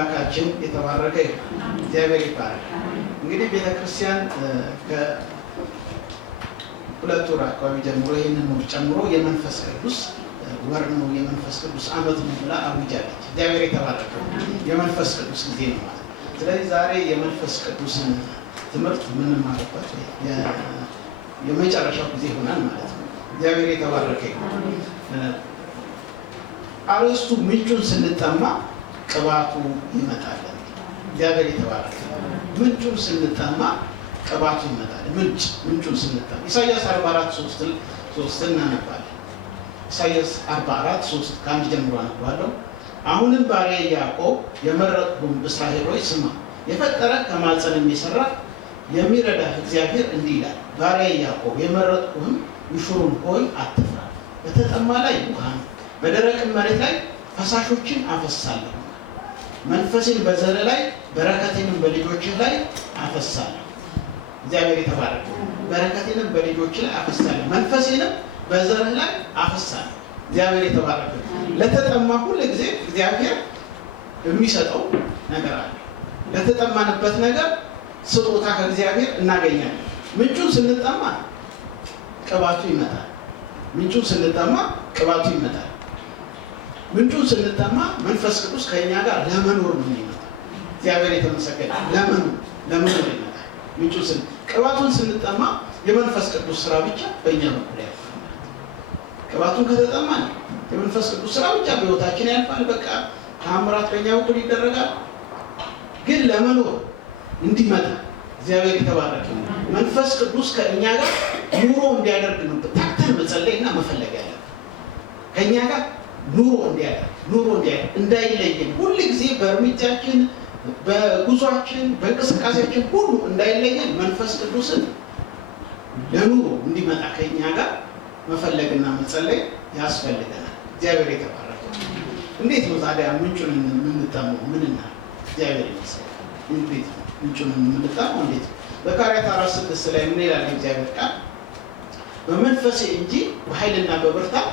አምላካችን የተባረከ እግዚአብሔር ይባረክ። እንግዲህ ቤተክርስቲያን ከሁለት ወር አካባቢ ጀምሮ ይህንን ወር ጨምሮ የመንፈስ ቅዱስ ወር ነው፣ የመንፈስ ቅዱስ ዓመት ነው ብላ አውጃለች። እግዚአብሔር የተባረከ የመንፈስ ቅዱስ ጊዜ ነው ማለት። ስለዚህ ዛሬ የመንፈስ ቅዱስን ትምህርት የምንማርበት የመጨረሻው ጊዜ ይሆናል ማለት ነው። እግዚአብሔር የተባረከ አርስቱ ምንጩን ስንጠማ ቅባቱ ይመጣል። እግዚአብሔር የተባረከ ምንጩን ስንጠማ ቅባቱ ይመጣል። ምንጩን ስንጠማ ኢሳይያስ 44:3 እናነባለን። ኢሳይያስ 44:3 ከአንድ ጀምሮ አነባለሁ። አሁንም ባሪያዬ ያዕቆብ የመረጥሁህም እስራኤል ሆይ ስማ፣ የፈጠረ ከማኅፀንም የሠራ የሚረዳህ እግዚአብሔር እንዲህ ይላል፣ ባሪያዬ ያዕቆብ የመረጥሁህም ይሹሩን ሆይ አትፍራ። በተጠማ ላይ ውሃን በደረቅም መሬት ላይ ፈሳሾችን አፈሳለሁ። መንፈሴን በዘርህ ላይ በረከቴንም በልጆችህ ላይ አፈሳለሁ። እግዚአብሔር የተባረከ በረከቴንም በልጆችህ ላይ አፈሳለሁ፣ መንፈሴንም በዘርህ ላይ አፈሳለሁ። እግዚአብሔር የተባረከ ለተጠማ ሁሉ ጊዜ እግዚአብሔር የሚሰጠው ነገር አለ። ለተጠማንበት ነገር ስጦታ ከእግዚአብሔር እናገኛለን። ምንጩን ስንጠማ ቅባቱ ይመጣል። ምንጩን ስንጠማ ቅባቱ ይመጣል። ምንጩን ስንጠማ መንፈስ ቅዱስ ከኛ ጋር ለመኖር ነው የሚመጣው። እግዚአብሔር የተመሰገነ ለመኖር ይመጣል። ምንጩን ቅባቱን ስንጠማ የመንፈስ ቅዱስ ስራ ብቻ በእኛ በኩል ያልፋል። ቅባቱን ከተጠማን የመንፈስ ቅዱስ ስራ ብቻ በሕይወታችን ያልፋል። በቃ ተአምራት በእኛ በኩል ይደረጋል። ግን ለመኖር እንዲመጣ እግዚአብሔር የተባረከ መንፈስ ቅዱስ ከእኛ ጋር ኑሮ እንዲያደርግ ነው ታክተን መጸለይና መፈለግ ያለ ከእኛ ጋር ኑሮ እንዲያደርግ እንዳይለየን፣ ሁል ጊዜ በእርምጃችን በጉዟችን በእንቅስቃሴያችን ሁሉ እንዳይለየን መንፈስ ቅዱስን ለኑሮ እንዲመጣ ከእኛ ጋር መፈለግና መጸለይ ያስፈልገናል። እግዚአብሔር የተባረከ እንዴት ነው ታዲያ ምንጩን የምንጠማው? ምንና እግዚአብሔር ይመስገን። እንዴት ነው ምንጩን የምንጠማው? እንዴት ነው? በካሪያት 4:6 ላይ ምን ይላል እግዚአብሔር ቃል? በመንፈሴ እንጂ በኃይልና በብርታት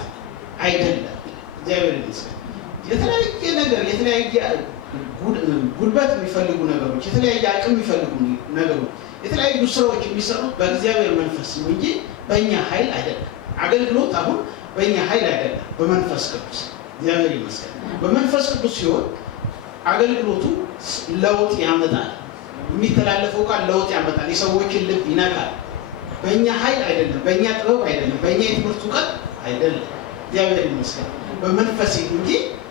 አይደለም። እግዚአብሔር ይመስገን። የተለያየ ነገር የተለያየ ጉልበት የሚፈልጉ ነገሮች፣ የተለያየ አቅም የሚፈልጉ ነገሮች፣ የተለያዩ ስራዎች የሚሰሩት በእግዚአብሔር መንፈስ ነው እንጂ በእኛ ኃይል አይደለም። አገልግሎት አሁን በእኛ ኃይል አይደለም፣ በመንፈስ ቅዱስ። እግዚአብሔር ይመስገን። በመንፈስ ቅዱስ ሲሆን አገልግሎቱ ለውጥ ያመጣል። የሚተላለፈው ቃል ለውጥ ያመጣል። የሰዎችን ልብ ይነካል። በእኛ ኃይል አይደለም፣ በእኛ ጥበብ አይደለም፣ በእኛ የትምህርት እውቀት አይደለም። እግዚአብሔር ይመስገን። በመንፈሴ እንጂ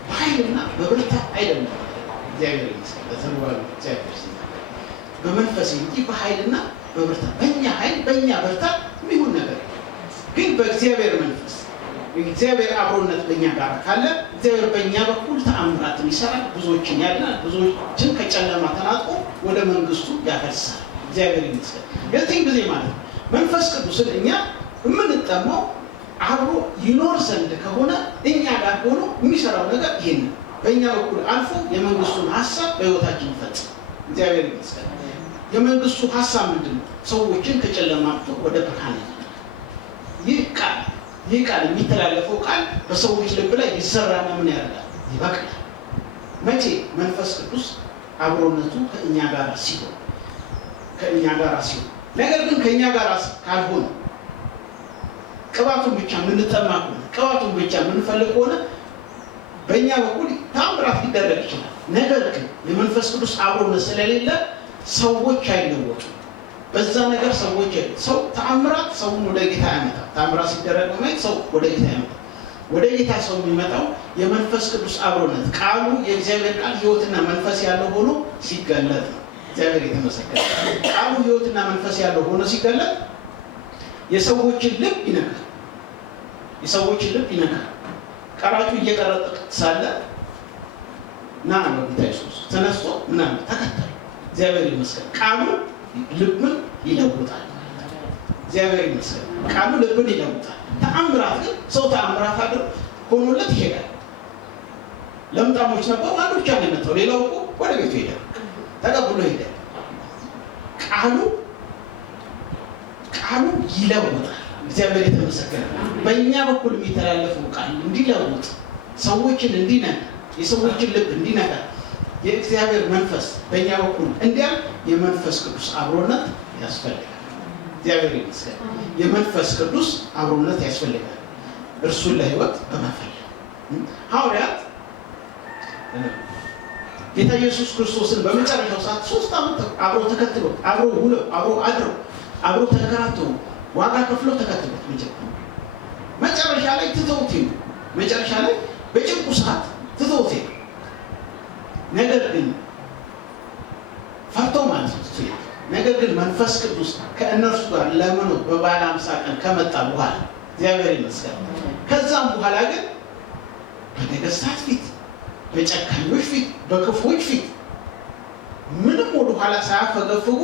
በኃይልና በብርታት አይደለም። እግዚአብሔር ይመስገን። ለዘሩባቤል እግዚአብሔር ሲናገር በመንፈሴ እንጂ በኃይልና በብርታት፣ በእኛ ኃይል በእኛ ብርታት የሚሆን ነገር ግን በእግዚአብሔር መንፈስ እግዚአብሔር አብሮነት በእኛ ጋር ካለ እግዚአብሔር በእኛ በኩል ተአምራትን ይሰራል። ብዙዎችን ያድናል። ብዙዎችን ከጨለማ ተናጥቆ ወደ መንግስቱ ያፈልሳል። እግዚአብሔር ይመስገን። የዚህም ጊዜ ማለት ነው መንፈስ ቅዱስን እኛ የምንጠማው አብሮ ይኖር ዘንድ ከሆነ እኛ ጋር ሆኖ የሚሰራው ነገር ይሄን በእኛ በኩል አልፎ የመንግስቱን ሀሳብ በሕይወታችን ይፈጽም። እግዚአብሔር ይመስገን። የመንግስቱ ሀሳብ ምንድን ነው? ሰዎችን ከጨለማ አምጥቶ ወደ ብርሃን ያመጣል። ይህ ቃል የሚተላለፈው ቃል በሰዎች ልብ ላይ ይሰራና ምን ያደርጋል? ይበቅላል። መቼ? መንፈስ ቅዱስ አብሮነቱ ከእኛ ጋር ሲሆን ነገር ግን ከእኛ ጋር ካልሆነ ቅባቱን ብቻ የምንጠማ ከሆነ ቅባቱን ብቻ የምንፈልግ ከሆነ በእኛ በኩል ተአምራት ሊደረግ ይችላል። ነገር ግን የመንፈስ ቅዱስ አብሮነት ስለሌለ ሰዎች አይለወጡም። በዛ ነገር ሰው ተአምራት ሰውን ወደ ጌታ ያመጣል። ተአምራት ሲደረግ ማለት ሰው ወደ ጌታ ያመጣል። ወደ ጌታ ሰው የሚመጣው የመንፈስ ቅዱስ አብሮነት ቃሉ የእግዚአብሔር ቃል ሕይወትና መንፈስ ያለው ሆኖ ሲገለጥ ነው። እግዚአብሔር የተመሰገነ። ቃሉ ሕይወትና መንፈስ ያለው ሆኖ ሲገለጥ የሰዎችን ልብ ይነካል። ቀራጩ እየቀረጠ ሳለ ና ነው ጌታ ኢየሱስ ተነስቶ ምናምን ተከተለ። እግዚአብሔር ይመስገን። ቃሉ ልብን ይለውጣል። እግዚአብሔር ይመስገን። ቃሉ ልብን ይለውጣል። ተአምራት ግን ሰው ተአምራት አድርጎ ሆኖለት ይሄዳል። ለምጣሞች ነበሩ፣ አንዱ ብቻ ነው የመጣው፣ ሌላው እኮ ወደ ቤቱ ሄደ፣ ተቀብሎ ሄደ። ቃሉ ይለውጣል። እግዚአብሔር የተመሰገነ። በእኛ በኩል የሚተላለፈው ቃል እንዲለውጥ፣ ሰዎችን እንዲነካ፣ የሰዎችን ልብ እንዲነካ፣ የእግዚአብሔር መንፈስ በእኛ በኩል እንዲያ የመንፈስ ቅዱስ አብሮነት ያስፈልጋል። እግዚአብሔር ይመስገን። የመንፈስ ቅዱስ አብሮነት ያስፈልጋል። እርሱን ለሕይወት በመፈለግ ሐዋርያት ጌታ ኢየሱስ ክርስቶስን በመጨረሻው ሰዓት 3 ዓመት አብሮ ተከትሎ አብሮ ውለው አብሮ አድረው አብሮ ተከራተው ዋጋ ከፍለው ተከትለው መጨረሻ ላይ ትተውት ሄዱ። መጨረሻ ላይ በጭንቁ ሰዓት ትተውት ሄዱ። ነገር ግን ፈርተው ማለት ነው። ነገር ግን መንፈስ ቅዱስ ከእነርሱ ጋር ለመኖር በበዓለ ሃምሳ ቀን ከመጣ በኋላ እግዚአብሔር ይመስገን። ከዛም በኋላ ግን በነገስታት ፊት፣ በጨካኞች ፊት፣ በክፉዎች ፊት ምንም ወደ ኋላ ሳያፈገፍጉ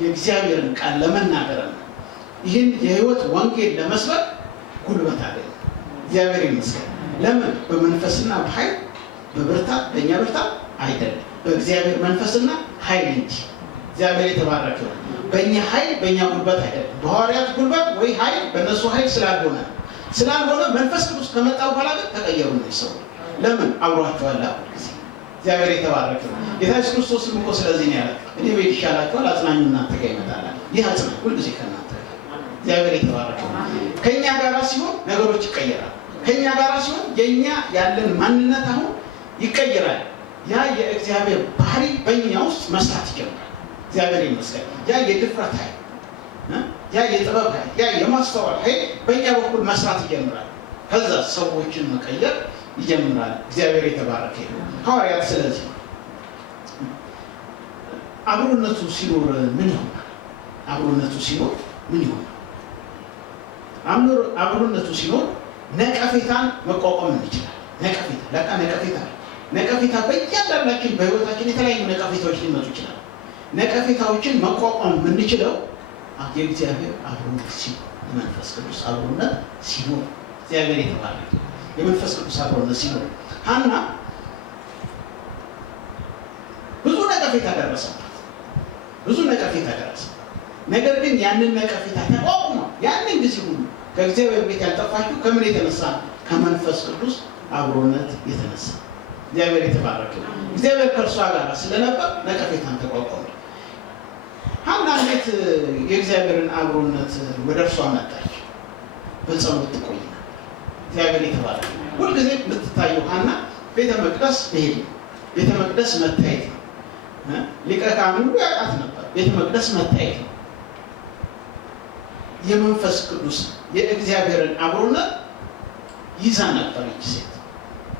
የእግዚአብሔርን ቃል ለመናገር ነው። ይህን የህይወት ወንጌል ለመስበክ ጉልበት አገኘ። እግዚአብሔር ይመስገን። ለምን? በመንፈስና በኃይል በብርታት በእኛ ብርታት አይደለም፣ በእግዚአብሔር መንፈስና ኃይል እንጂ። እግዚአብሔር የተባረከ ነው። በእኛ ኃይል በእኛ ጉልበት አይደለም። በሐዋርያት ጉልበት ወይ ኃይል በእነሱ ኃይል ስላልሆነ መንፈስ ቅዱስ ከመጣ በኋላ ግን ተቀየሩ ነው ሰው። ለምን? አብሯቸዋል አሁን ጊዜ። እግዚአብሔር የተባረከ ነው። ጌታ ኢየሱስ ክርስቶስም እኮ ስለዚህ ነው ያለው፣ እኔ ቤት ይሻላችኋል፣ አጽናኙ እናንተ ጋር ይመጣል። ይህ አጽናኝ ሁልጊዜ ከእናንተ ጋር። እግዚአብሔር የተባረከ ነው። ከእኛ ጋር ሲሆን ነገሮች ይቀየራል። ከእኛ ጋር ሲሆን የእኛ ያለን ማንነት አሁን ይቀየራል። ያ የእግዚአብሔር ባህሪ በእኛ ውስጥ መስራት ይጀምራል። እግዚአብሔር ይመስገን። ያ የድፍረት ኃይል፣ ያ የጥበብ ኃይል፣ ያ የማስተዋል ኃይል በእኛ በኩል መስራት ይጀምራል። ከዛ ሰዎችን መቀየር ይጀምራል። እግዚአብሔር የተባረከ ነው። ሐዋርያት ስለዚህ አብሮነቱ ሲኖር ምን ይሆናል? አብሮነቱ ሲኖር ምን ይሆናል? አብሮነቱ ሲኖር ነቀፌታን መቋቋም እንችላለን። ነቀፌታ በእያንዳንዳችን በህይወታችን የተለያዩ ነቀፌታዎች ሊመጡ ይችላል። ነቀፌታዎችን መቋቋም የምንችለው የእግዚአብሔር አብሮነት ሲኖር፣ የመንፈስ ቅዱስ አብሮነት ሲኖር። እግዚአብሔር የተባረከ የመንፈስ ቅዱስ አብሮነት ሲኖር። ሐና ብዙ ነቀፌታ ደረሰባት። ነገር ግን ያንን ነቀፌታ ተቋቁማ ያንን ጊዜ ሁሉ ከእግዚአብሔር ቤት ያልጠፋችው ከምን የተነሳ? ከመንፈስ ቅዱስ አብሮነት የተነሳ። እግዚአብሔር የተባረከ ነው። እግዚአብሔር ከእርሷ ጋር ስለነበር ነቀፌታን ተቋቋመ። ሐና እንዴት የእግዚአብሔርን አብሮነት ወደ እርሷ መጣች? በጸሎት ትቆይ ነበር። እግዚአብሔር የተባረከ ነው። ሁልጊዜ የምትታየው ሐና ቤተ መቅደስ መሄድ ነው፣ ቤተ መቅደስ መታየት ነው። ሊቀ ካህኑ ያውቃት ነበር። ቤተ መቅደስ መታየት ነው። የመንፈስ ቅዱስ የእግዚአብሔርን አብሮነት ይዛ ነበር ይህች ሴት።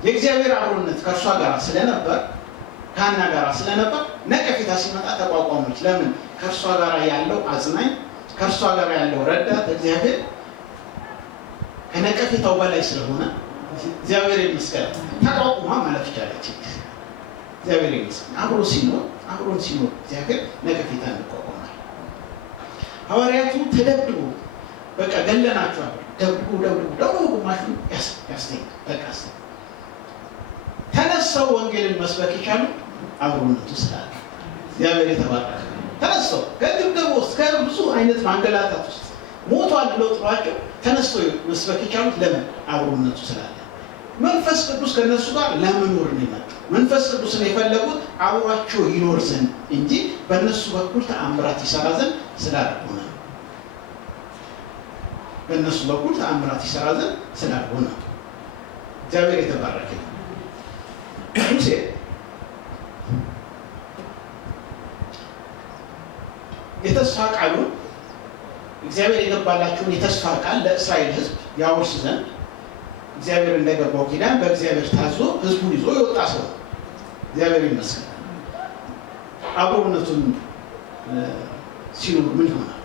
የእግዚአብሔር አብሮነት ከእርሷ ጋር ስለነበር፣ ከሐና ጋር ስለነበር ነቀፌታ ሲመጣ ተቋቋመች። ለምን? ከእርሷ ጋር ያለው አጽናኝ፣ ከእርሷ ጋር ያለው ረዳት እግዚአብሔር ከነቀፌታው በላይ ስለሆነ እግዚአብሔር ይመስገን ተቋቁማ ማለት ይቻላል። እግዚአብሔር ይመስገን። አብሮን ሲኖር እግዚአብሔር ነቀፌታን ይቋቋማል። ሐዋርያቱ ተደብድቦ በቃ ገለናቸዋል። ደብድቦ ግማሹ ያስተኛል። በቃ ተነስተው ወንጌልን መስበክ የቻሉ አብሮነቱ ስላለ እግዚአብሔር የተባረከ። ተነስተው ከድብደባ ውስጥ ከብዙ አይነት ማንገላታት ውስጥ ሞቷል ብለው ጥሏቸው ተነስተው መስበክ የቻሉት ለምን? አብሮነቱ ስላለ። መንፈስ ቅዱስ ከነሱ ጋር ለመኖር ነው የመጣው። መንፈስ ቅዱስን የፈለጉት አብሯቸው ይኖር ዘንድ እንጂ በእነሱ በኩል ተአምራት ይሰራ ዘንድ ስላልሆነ ነው። በእነሱ በኩል ተአምራት ይሰራ ዘንድ ስላልሆነ ነው። እግዚአብሔር የተባረከ። ሙሴ የተስፋ ቃሉን እግዚአብሔር የገባላቸውን የተስፋ ቃል ለእስራኤል ሕዝብ ያወርስ ዘንድ እግዚአብሔር እንደገባው ኪዳን በእግዚአብሔር ታዞ ሕዝቡን ይዞ የወጣ ሰው ነው። እግዚአብሔር ይመስገን። አብሮነቱን ሲኖር ምን ይሆናል?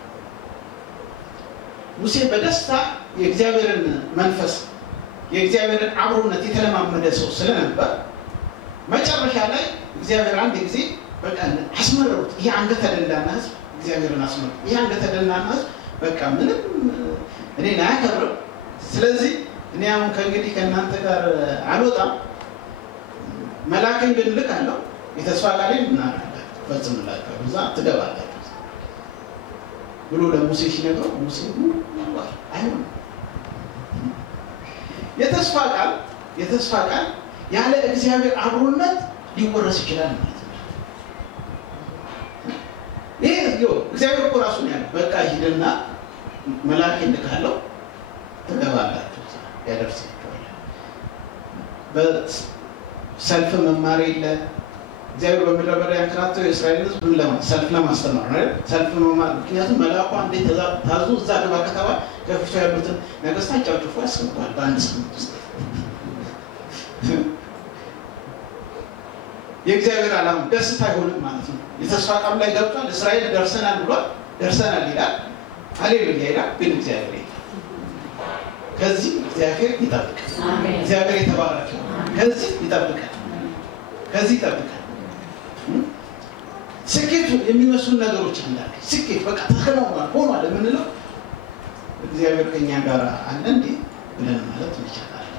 ሙሴ በደስታ የእግዚአብሔርን መንፈስ የእግዚአብሔርን አብሮነት የተለማመደ ሰው ስለነበር መጨረሻ ላይ እግዚአብሔር አንድ ጊዜ በቃ አስመረሩት። ይሄ አንገተ ደንዳና ሕዝብ እግዚአብሔርን አስመረሩት። ይሄ አንገተ ደንዳና ሕዝብ በቃ ምንም እኔን አያከብርም። ስለዚህ እኔ አሁን ከእንግዲህ ከእናንተ ጋር አልወጣም፣ መልአክን ግን ልካለሁ፣ የተስፋ ቃሌን እናደርጋለን፣ ፈጽምላችኋለሁ፣ እዛ ትገባላችሁ ብሎ ለሙሴ ሲነግረው ሙሴ አይሆንም። የተስፋ ቃል ያለ እግዚአብሔር አብሮነት ሊወረስ ይችላል ማለት ነው። ይሄ እግዚአብሔር እኮ ራሱ ነው ያለው። በቃ ሂድና መልአክ ልካለው ትገባላችሁ ያደርሳችኋል። በሰልፍ መማር የለ እግዚአብሔር በምድረ በዳ ያንከራተተው የእስራኤል ሕዝብ ሰልፍ ለማስተማር ነው። ሰልፍ መማር ምክንያቱም መልአኩ አንዴ ታዞ እዛ ግባ ከተባለ ከፊቱ ያሉትን ነገስታት ጫጭፎ ያስገባል በአንድ ሳምንት ውስጥ። የእግዚአብሔር ዓላማ ደስታ አይሆንም ማለት ነው። የተስፋ ቃል ላይ ገብቷል። እስራኤል ደርሰናል ብሏል። ደርሰናል ይላል፣ ሃሌሉያ ይላል። ግን እግዚአብሔር ከዚህ እግዚአብሔር ይጠብቃል። እግዚአብሔር የተባረከ ከዚህ ይጠብቃል። ከዚህ ይጠብቃል። ስኬቱ የሚመስሉ ነገሮች እንዳለ ስኬት በቃ ተከናውኗል ሆኗል የምንለው እግዚአብሔር ከኛ ጋር አለ እንዴ ብለን ማለት እንችላለን።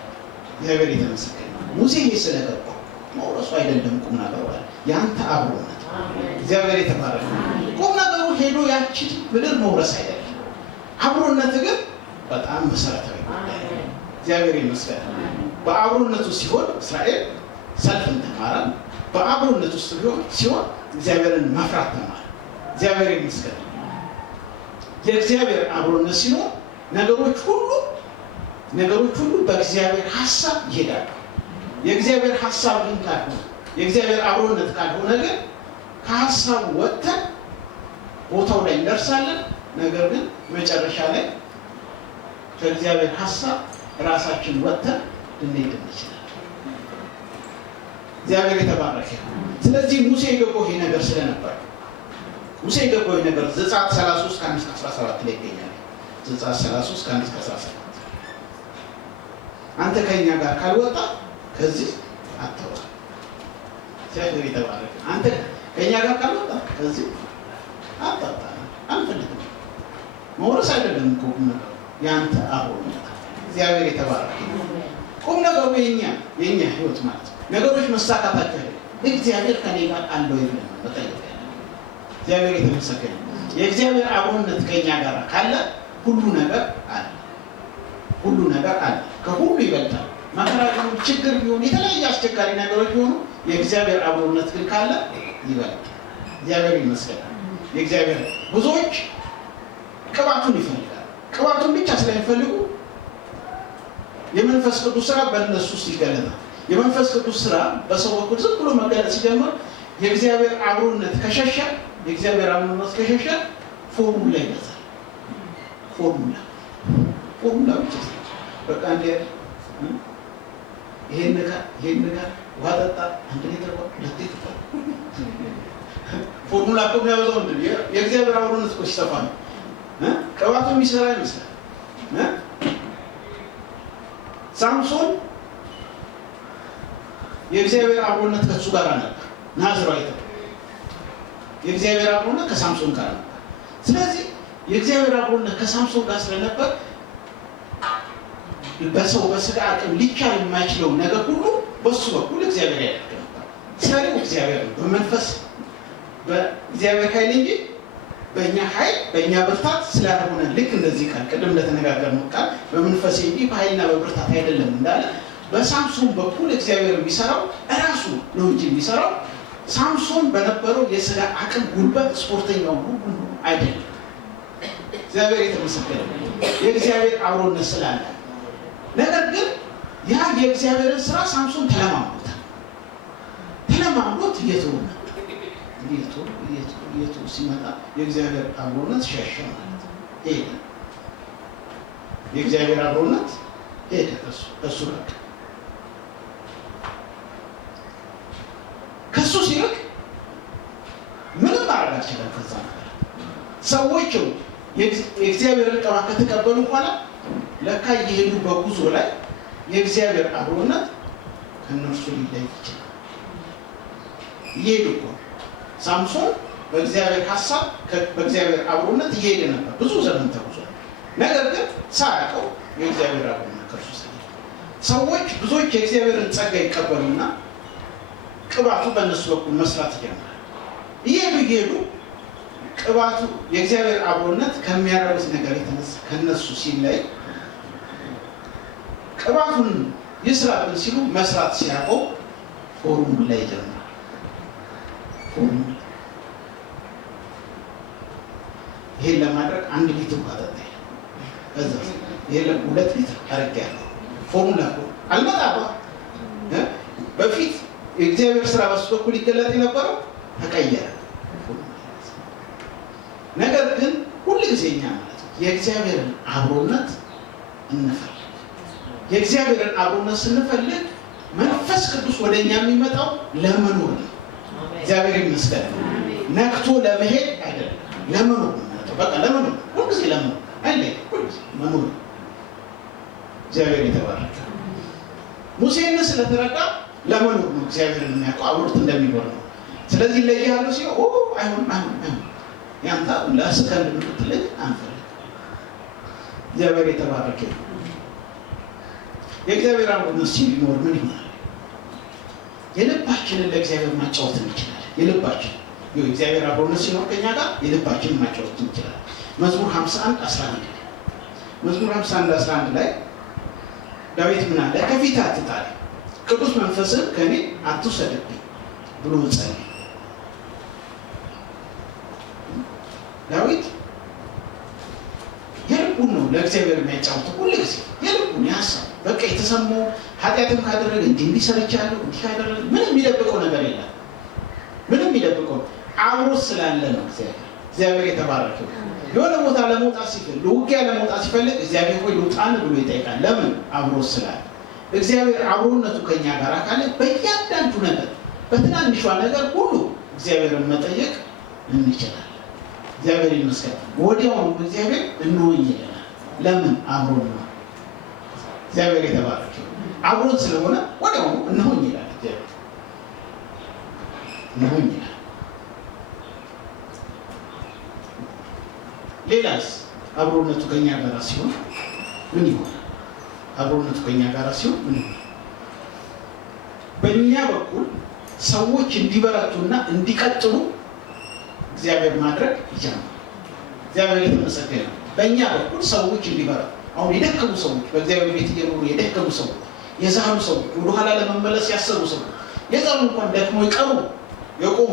እግዚአብሔር የተመሰገነ ሙሴ ስለገባው መውረሱ አይደለም ቁም ነገሩ አለ ያንተ አብሮነት። እግዚአብሔር የተባረከ ቁም ነገሩ ሄዶ ያቺ ምድር መውረስ አይደለም። አብሮነት ግን በጣም መሰረታዊ ጉዳይ ነው። እግዚአብሔር ይመስገን። በአብሮነቱ ሲሆን እስራኤል ሰልፍን ተማረ። በአብሮነት ውስጥ ሲሆን እግዚአብሔርን መፍራት ተማረ። እግዚአብሔር ይመስገን። የእግዚአብሔር አብሮነት ሲሆን ነገሮች ሁሉ በእግዚአብሔር ሀሳብ ይሄዳሉ። የእግዚአብሔር ሀሳብ ግን ካልሆነ የእግዚአብሔር አብሮነት ካልሆነ ግን ከሀሳቡ ወጥተን ቦታው ላይ እንደርሳለን። ነገር ግን መጨረሻ ላይ ከእግዚአብሔር ሀሳብ ራሳችን ወጥተን ልንሄድ እንችላለን። እግዚአብሔር የተባረከ። ስለዚህ ሙሴ የገባው ይሄ ነገር ስለነበር ሙሴ የገባው ይሄ ነገር ዘጸአት 33 ከ1-17 ላይ ይገኛል። ዘጸአት 33 ከ1-17 አንተ ከኛ ጋር ካልወጣ ከዚህ አትወጣ። እግዚአብሔር የተባረከ። አንተ ከኛ ጋር ካልወጣ ከዚህ አትወጣ። አንፈልግም። መውረስ አይደለም እኮ ቁም ነገሩ ያንተ አብሮነት። እግዚአብሔር የተባረከ። ቁም ነገሩ የኛ ህይወት ማለት ነው። ነገሮች መሳካታቸው እግዚአብሔር ከኔ ጋር አለው ይላል በጠይቀ። እግዚአብሔር የተመሰገነ። የእግዚአብሔር አብሮነት ከኛ ጋር ካለ ሁሉ ነገር አለ። ሁሉ ነገር አለ። ከሁሉ ይበልጣል። መከራ ቢሆን ችግር ቢሆን የተለያየ አስቸጋሪ ነገሮች ቢሆኑ የእግዚአብሔር አብሮነት ግን ካለ ይበልጣል። እግዚአብሔር ይመስገን። የእግዚአብሔር ብዙዎች ቅባቱን ይፈልጋል። ቅባቱን ብቻ ስለሚፈልጉ የመንፈስ ቅዱስ ስራ በእነሱ ውስጥ ይገለጣል። የመንፈስ ቅዱስ ስራ በሰው በኩል ዝም ብሎ መገለጥ ሲጀምር የእግዚአብሔር አብሮነት ከሸሸ ፎርሙላ ይበዛል። ፎርሙላ ብቻ በቃ እንደ ይሄን ነገር ውሃ ጠጣ አንድ ሊትር ሁለት ሊትር ፎርሙላ እኮ የሚያበዛው እንዴ የእግዚአብሔር አብሮነት እኮ ሲሰፋ ነው። ቅባቱ የሚሰራ ይመስላል። ሳምሶን የእግዚአብሔር አብሮነት ከሱ ጋር ነበር። ናዝራዊት የእግዚአብሔር አብሮነት ከሳምሶን ጋር ነበር። ስለዚህ የእግዚአብሔር አብሮነት ከሳምሶን ጋር ስለነበር በሰው በስጋ አቅም ሊቻል የማይችለው ነገር ሁሉ በሱ በኩል እግዚአብሔር ያደርግ ነበር። ሰሪው እግዚአብሔር ነው። በመንፈስ በእግዚአብሔር ኃይል እንጂ በእኛ ኃይል በእኛ ብርታት ስላልሆነ ልክ እንደዚህ ቃል ቅድም እንደተነጋገርነው ቃል በመንፈስ እንጂ በኃይልና በብርታት አይደለም እንዳለ በሳምሶን በኩል እግዚአብሔር የሚሰራው እራሱ ነው እንጂ የሚሰራው ሳምሶን በነበረው የስጋ አቅም ጉልበት ስፖርተኛው ሁሉ አይደለም። እግዚአብሔር የተመሰገነ። የእግዚአብሔር አብሮነት ስላለ ነገር ግን ያ የእግዚአብሔርን ስራ ሳምሶን ተለማምዶት እየተወ ሲመጣ የእግዚአብሔር አብሮነት ሸሸ ማለት ነው። ሄደ። የእግዚአብሔር አብሮነት ሄደ። እሱ በቃ ከሱ ሲርቅ ምንም ማድረግ አልቻለም። ከዛ ነገር ሰዎች የእግዚአብሔርን ቅባት ከተቀበሉ በኋላ ለካ እየሄዱ በጉዞ ላይ የእግዚአብሔር አብሮነት ከእነርሱ ሊለይ ይችላል። እየሄዱ እኮ ሳምሶን በእግዚአብሔር ሀሳብ በእግዚአብሔር አብሮነት እየሄደ ነበር። ብዙ ዘመን ተጉዟል። ነገር ግን ሳያውቀው የእግዚአብሔር አብሮነት ከእርሱ ሲሄድ ሰዎች ብዙዎች የእግዚአብሔርን ጸጋ ይቀበሉና ቅባቱ በእነሱ በኩል መስራት ይጀምራል። እየሄዱ ቅባቱ የእግዚአብሔር አብሮነት ከሚያደርጉት ነገር የተነሳ ከነሱ ሲለይ ቅባቱን ይስራብን ሲሉ መስራት ሲያቆም ፎርሙላ ይጀምራል። ይሄን ለማድረግ 1 ሊትር ውሃ ጠጣ። ከዛ ይሄን 2 ሊትር አድርጌያለሁ። ፎርሙላ አልመጣባ በፊት የእግዚአብሔር ስራ በሱ በኩል ይገለጥ የነበረው ተቀየረ። ነገር ግን ሁሉ ጊዜኛ ማለት ነው የእግዚአብሔርን አብሮነት እንፈልግ። የእግዚአብሔርን አብሮነት ስንፈልግ መንፈስ ቅዱስ ወደኛ የሚመጣው ለመኖር ነው። እግዚአብሔር ይመስገን። ነክቶ ለመሄድ አይደለም፣ ለመኖር ነው። በቃ ለመኖር ሁሉ ጊዜ ለመኖር አይደል? ሁሉ ጊዜ መኖር። እግዚአብሔር የተባረከ። ሙሴን ስለተረዳ ለመኖር ነው እግዚአብሔርን የሚያውቀው አብሮት እንደሚኖር ነው። ስለዚህ ለይሃለሁ ሲል አይሆን ያንተ ለሰከንድ ምትልኝ አንፈልግ። እግዚአብሔር የተባረከ። የእግዚአብሔር አብሮነት ሲኖር ምን ይሆናል? የልባችንን ለእግዚአብሔር ማጫወት እንችላለን። የልባችን የእግዚአብሔር አብሮነት ሲኖር ከኛ ጋር የልባችንን ማጫወት እንችላለን። መዝሙር 51:11 መዝሙር 51:11 ላይ ዳዊት ምን አለ? ከፊት አትጣል፣ ቅዱስ መንፈስን ከኔ አትውሰድብኝ ብሎ ጸለየ። ዳዊት የልቡን ነው ለእግዚአብሔር የሚያጫውተው ሁሉ ጊዜ የልቡን ያሳብ በቃ የተሰማው ኃጢአትም ካደረገ እንዲህ ሰርቻለሁ እንዲህ ካደረገ ምንም የሚደብቀው ነገር የለም። ምንም የሚደብቀው አብሮት ስላለ ነው። እግዚአብሔር የተባረከ። የሆነ ቦታ ለመውጣት ሲፈልግ ለውጊያ ለመውጣት ሲፈልግ እግዚአብሔር ሆይ ልውጣን ብሎ ይጠይቃል። ለምን? አብሮት ስላለ። እግዚአብሔር አብሮነቱ ከኛ ጋር ካለ በእያንዳንዱ ነገር በትናንሿ ነገር ሁሉ እግዚአብሔርን መጠየቅ እንችላለን። እግዚአብሔር ይመስገን። ወዲያውኑ እግዚአብሔር እንሆኝ ይለናል። ለምን? አብሮን ነው። እግዚአብሔር የተባረከ። አብሮን ስለሆነ ወዲያውኑ እንሆኝ ይላል። እግዚአብሔር እንሆኝ ይላል። ሌላስ አብሮነቱ ከኛ ጋር ሲሆን ምን ይሆናል? አብሮነቱ ከኛ ጋር ሲሆን ምን ይሆናል? በእኛ በኩል ሰዎች እንዲበረቱና እንዲቀጥሉ እግዚአብሔር ማድረግ ይጀምራል። እግዚአብሔር የተመሰገነ ነው። በእኛ በኩል ሰዎች እንዲበረቱ፣ አሁን የደከሙ ሰዎች፣ በእግዚአብሔር ቤት እየኖሩ የደከሙ ሰዎች፣ የዛሉ ሰዎች፣ ወደኋላ ለመመለስ ያሰቡ ሰዎች፣ የዛሉ እንኳን ደክሞ ይቀሩ የቆሙ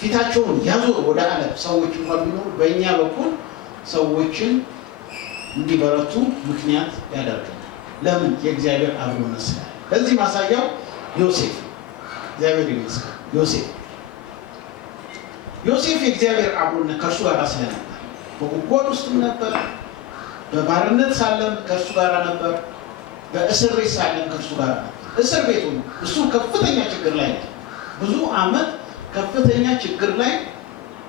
ፊታቸውን ያዞሩ ወደ ዓለም ሰዎች እንኳን ቢኖሩ በእኛ በኩል ሰዎችን እንዲበረቱ ምክንያት ያደርጋል። ለምን? የእግዚአብሔር አብሮነት ስላለ። ለዚህ ማሳያው ዮሴፍ። እግዚአብሔር ይመስገን። ዮሴፍ የእግዚአብሔር አብሮነት ከእርሱ ጋር ስለነበር በጉድጓድ ውስጥም ነበር፣ በባርነት ሳለም ከእርሱ ጋር ነበር፣ በእስር ቤት ሳለም ከእርሱ ጋር ነበር። እስር ቤቱ እሱ ከፍተኛ ችግር ላይ ነው። ብዙ ዓመት ከፍተኛ ችግር ላይ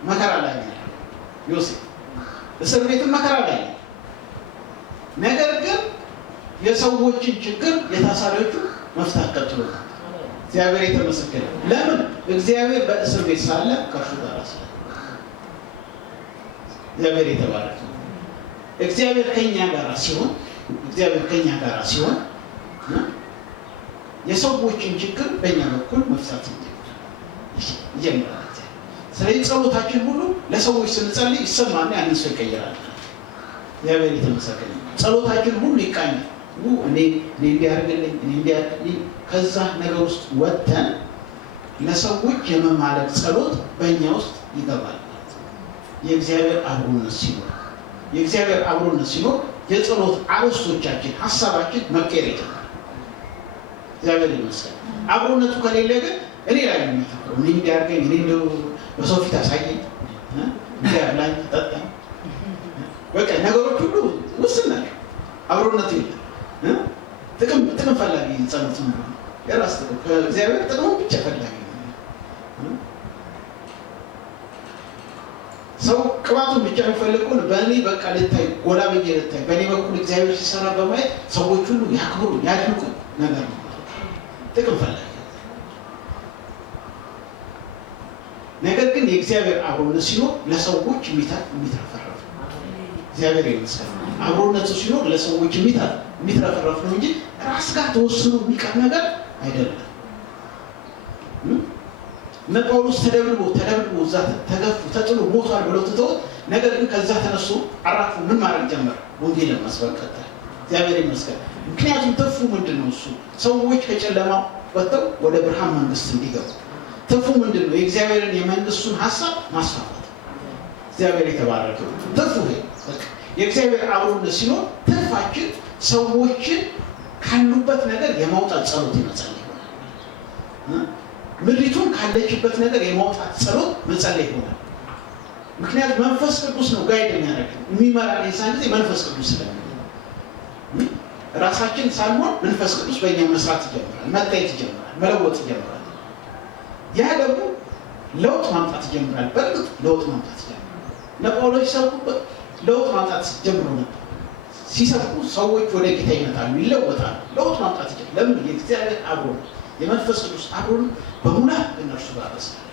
መከራ ላይ ነው ዮሴፍ። እስር ቤትም መከራ ላይ ነው። ነገር ግን የሰዎችን ችግር የታሳሪዎቹ መፍታት ቀጥሎታል። እግዚአብሔር የተመሰገነ። ለምን? እግዚአብሔር በእስር ቤት ሳለ ከእርሱ ጋር ሳለ። እግዚአብሔር የተባረከ። እግዚአብሔር ከኛ ጋር ሲሆን የሰዎችን ችግር በእኛ በኩል መፍታት ይጀምራል። ስለዚህ ጸሎታችን ሁሉ ለሰዎች ስንጸልይ ይሰማና ያንን ሰው ይቀየራል። እግዚአብሔር የተመሰገነ። ጸሎታችን ሁሉ ይቃኛል። እኔ እንዲያርግልኝ ከዛ ነገር ውስጥ ወጥተን ለሰዎች የመማለድ ጸሎት በእኛ ውስጥ ይገባል። የእግዚአብሔር አብሮነት ሲኖር የጸሎት አርዕስቶቻችን፣ ሀሳባችን መቀየር ይጀምራል። እግዚአብሔር ይመስገን። አብሮነቱ ከሌለ ግን እኔ ላይ ነው የሚያተኩረው። እኔ እንዲያርገኝ፣ እኔ በሰው ፊት አሳየኝ፣ እንዲያብላኝ፣ ጠጣኝ፣ በቃ ነገሮች ሁሉ ውስን ናቸው። አብሮነት የለም። ጥቅም ፈላጊ ጸሎት ነው። የራስ ጥቅም ከእግዚአብሔር ጥቅም ብቻ ፈላጊ ነው። ሰው ቅባቱን ብቻ የሚፈልጉን በእኔ በቃ ልታይ፣ ጎላ ብዬ ልታይ፣ በእኔ በኩል እግዚአብሔር ሲሰራ በማየት ሰዎች ሁሉ ያክብሩ ያድንቁ ነገር ነው። ጥቅም ፈላጊ። ነገር ግን የእግዚአብሔር አብሮነት ሲኖር ለሰዎች የሚትረፈረፍ እግዚአብሔር ይመስገን። አብሮነቱ ሲኖር ለሰዎች የሚትረፈረፍ ነው እንጂ ራስ ጋር ተወስኖ የሚቀር ነገር አይደለም። እነ ጳውሎስ ተደብድቦ እዛ ተገፉ፣ ተጥሎ ሞቷል ብለው ትተውት፣ ነገር ግን ከዛ ተነሱ አራፉ። ምን ማድረግ ጀመረ? ወንጌልን መስበክ ቀጠለ። እግዚአብሔር ይመስገን። ምክንያቱም ተፉ ምንድን ነው? እሱ ሰዎች ከጨለማ ወጥተው ወደ ብርሃን መንግስት እንዲገቡ፣ ትርፉ ምንድን ነው? የእግዚአብሔርን የመንግስቱን ሀሳብ ማስፋፋት። እግዚአብሔር የተባረከ ትርፉ በቃ የእግዚአብሔር አብሮነት ሲኖር ትርፋችን ሰዎችን ካሉበት ነገር የማውጣት ጸሎት መጸለይ ይሆናል። ምድሪቱን ካለችበት ነገር የማውጣት ጸሎት መጸለይ ይሆናል። ምክንያቱም መንፈስ ቅዱስ ነው ጋይድ የሚያደርገን የሚመራን። የዛን ጊዜ መንፈስ ቅዱስ ስለሚሆን ራሳችን ሳንሆን መንፈስ ቅዱስ በእኛ መስራት ይጀምራል፣ መታየት ይጀምራል፣ መለወጥ ይጀምራል። ያ ደግሞ ለውጥ ማምጣት ይጀምራል። በእርግጥ ለውጥ ማምጣት ይጀምራል። ለጳውሎስ ሲሰብኩበት ለውጥ ማምጣት ጀምሮ ነበር። ሲሰብኩ ሰዎች ወደ ጌታ ይመጣሉ፣ ይለወጣሉ፣ ለውጥ ማምጣት ይጀምራል። ለምን? የእግዚአብሔር አብሮነት የመንፈስ ቅዱስ አብሮነት በሙላት እነርሱ ጋር በስሏል።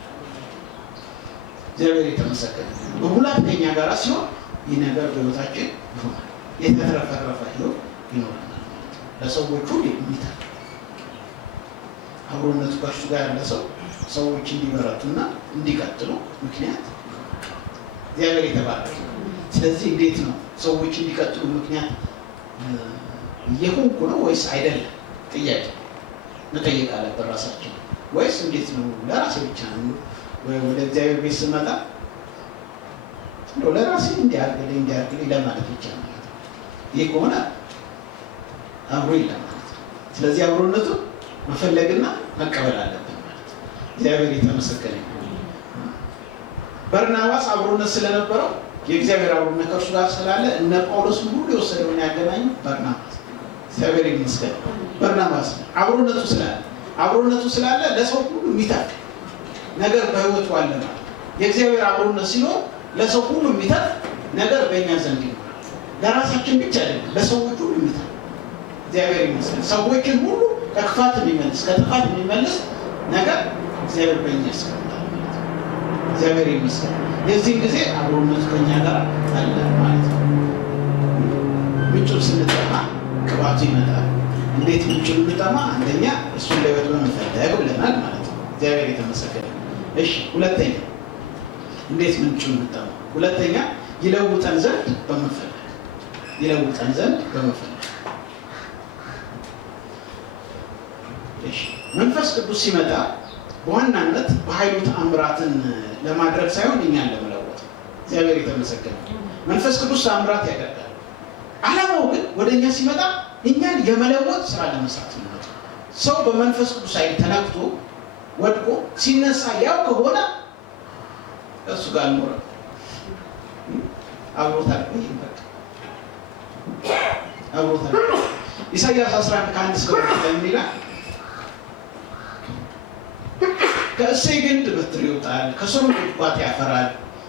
እግዚአብሔር የተመሰገነ። በሙላት ከኛ ጋር ሲሆን ይህ ነገር በሕይወታችን ይሆናል። የተትረፈረፈ ሕይወት ይኖራል። ለሰዎች ሁሉ የሚታል አብሮነቱ ከእርሱ ጋር ያለ ሰው ሰዎች እንዲበረቱና እንዲቀጥሉ ምክንያት እግዚአብሔር የተባረከ። ስለዚህ እንዴት ነው ሰዎች እንዲቀጥሉ ምክንያት እየሆንኩ ነው ወይስ አይደለም? ጥያቄ መጠየቅ አለብን ራሳችን። ወይስ እንዴት ነው ለራሴ ብቻ ነው ወይ ወደ እግዚአብሔር ቤት ስመጣ ለራሴ እንዲያርግልኝ ለማለት ብቻ ነው? ይህ ከሆነ አብሮ ይላል ማለት ነው። ስለዚህ አብሮነቱ መፈለግና መቀበል አለብን ማለት ነው። እግዚአብሔር የተመሰገነ ይሁን። በርናባስ አብሮነት ስለነበረው የእግዚአብሔር አብሮነት ከእርሱ ጋር ስላለ እነ ጳውሎስን ሁሉ የወሰደውን ያገናኙ በርናባስ። እግዚአብሔር ይመስገን። በርናባስ አብሮነቱ ስላለ ለሰው ሁሉ የሚታክ ነገር በሕይወቱ አለ ማለት። የእግዚአብሔር አብሮነት ሲኖር ለሰው ሁሉ የሚታክ ነገር በእኛ ዘንድ ይኖራል። ለራሳችን ብቻ አይደለም፣ ለሰዎች ሁሉ የሚታክ እግዚአብሔር ይመስገን። ሰዎችን ሁሉ ከክፋት የሚመልስ ከጥፋት የሚመልስ ነገር እግዚአብሔር በእኛ ያስቀምጣል ማለት ነው። እግዚአብሔር ይመስገን። የዚህን ጊዜ አብሮነቱ ከኛ ጋር አለ ማለት ነው። ምንጩን ስንጠማ ቅባቱ ይመጣል። እንዴት ምንጩን እንጠማ? አንደኛ እሱን ለሕይወት በመፈለግ ብለናል ማለት ነው። እግዚአብሔር የተመሰገነ። እሺ፣ ሁለተኛ እንዴት ምንጩን እንጠማ? ሁለተኛ ይለውጠን ዘንድ በመፈለግ መንፈስ ቅዱስ ሲመጣ በዋናነት በኃይሉ ተአምራትን ለማድረግ ሳይሆን እኛን ለመለወጥ። እግዚአብሔር የተመሰገነ። መንፈስ ቅዱስ ተአምራት ያደርጋል። ዓላማው ግን ወደ እኛ ሲመጣ እኛን የመለወጥ ስራ ለመስራት ነው። ሰው በመንፈስ ቅዱስ ኃይል ተነክቶ ወድቆ ሲነሳ ያው ከሆነ እሱ ጋር ኖረ አብሮታል። ኢሳይያስ 11 ከ1 እስከ 2 ይላል ከእሴይ ግንድ በትር ይወጣል፣ ከስሩም ቁጥቋጥ ያፈራል።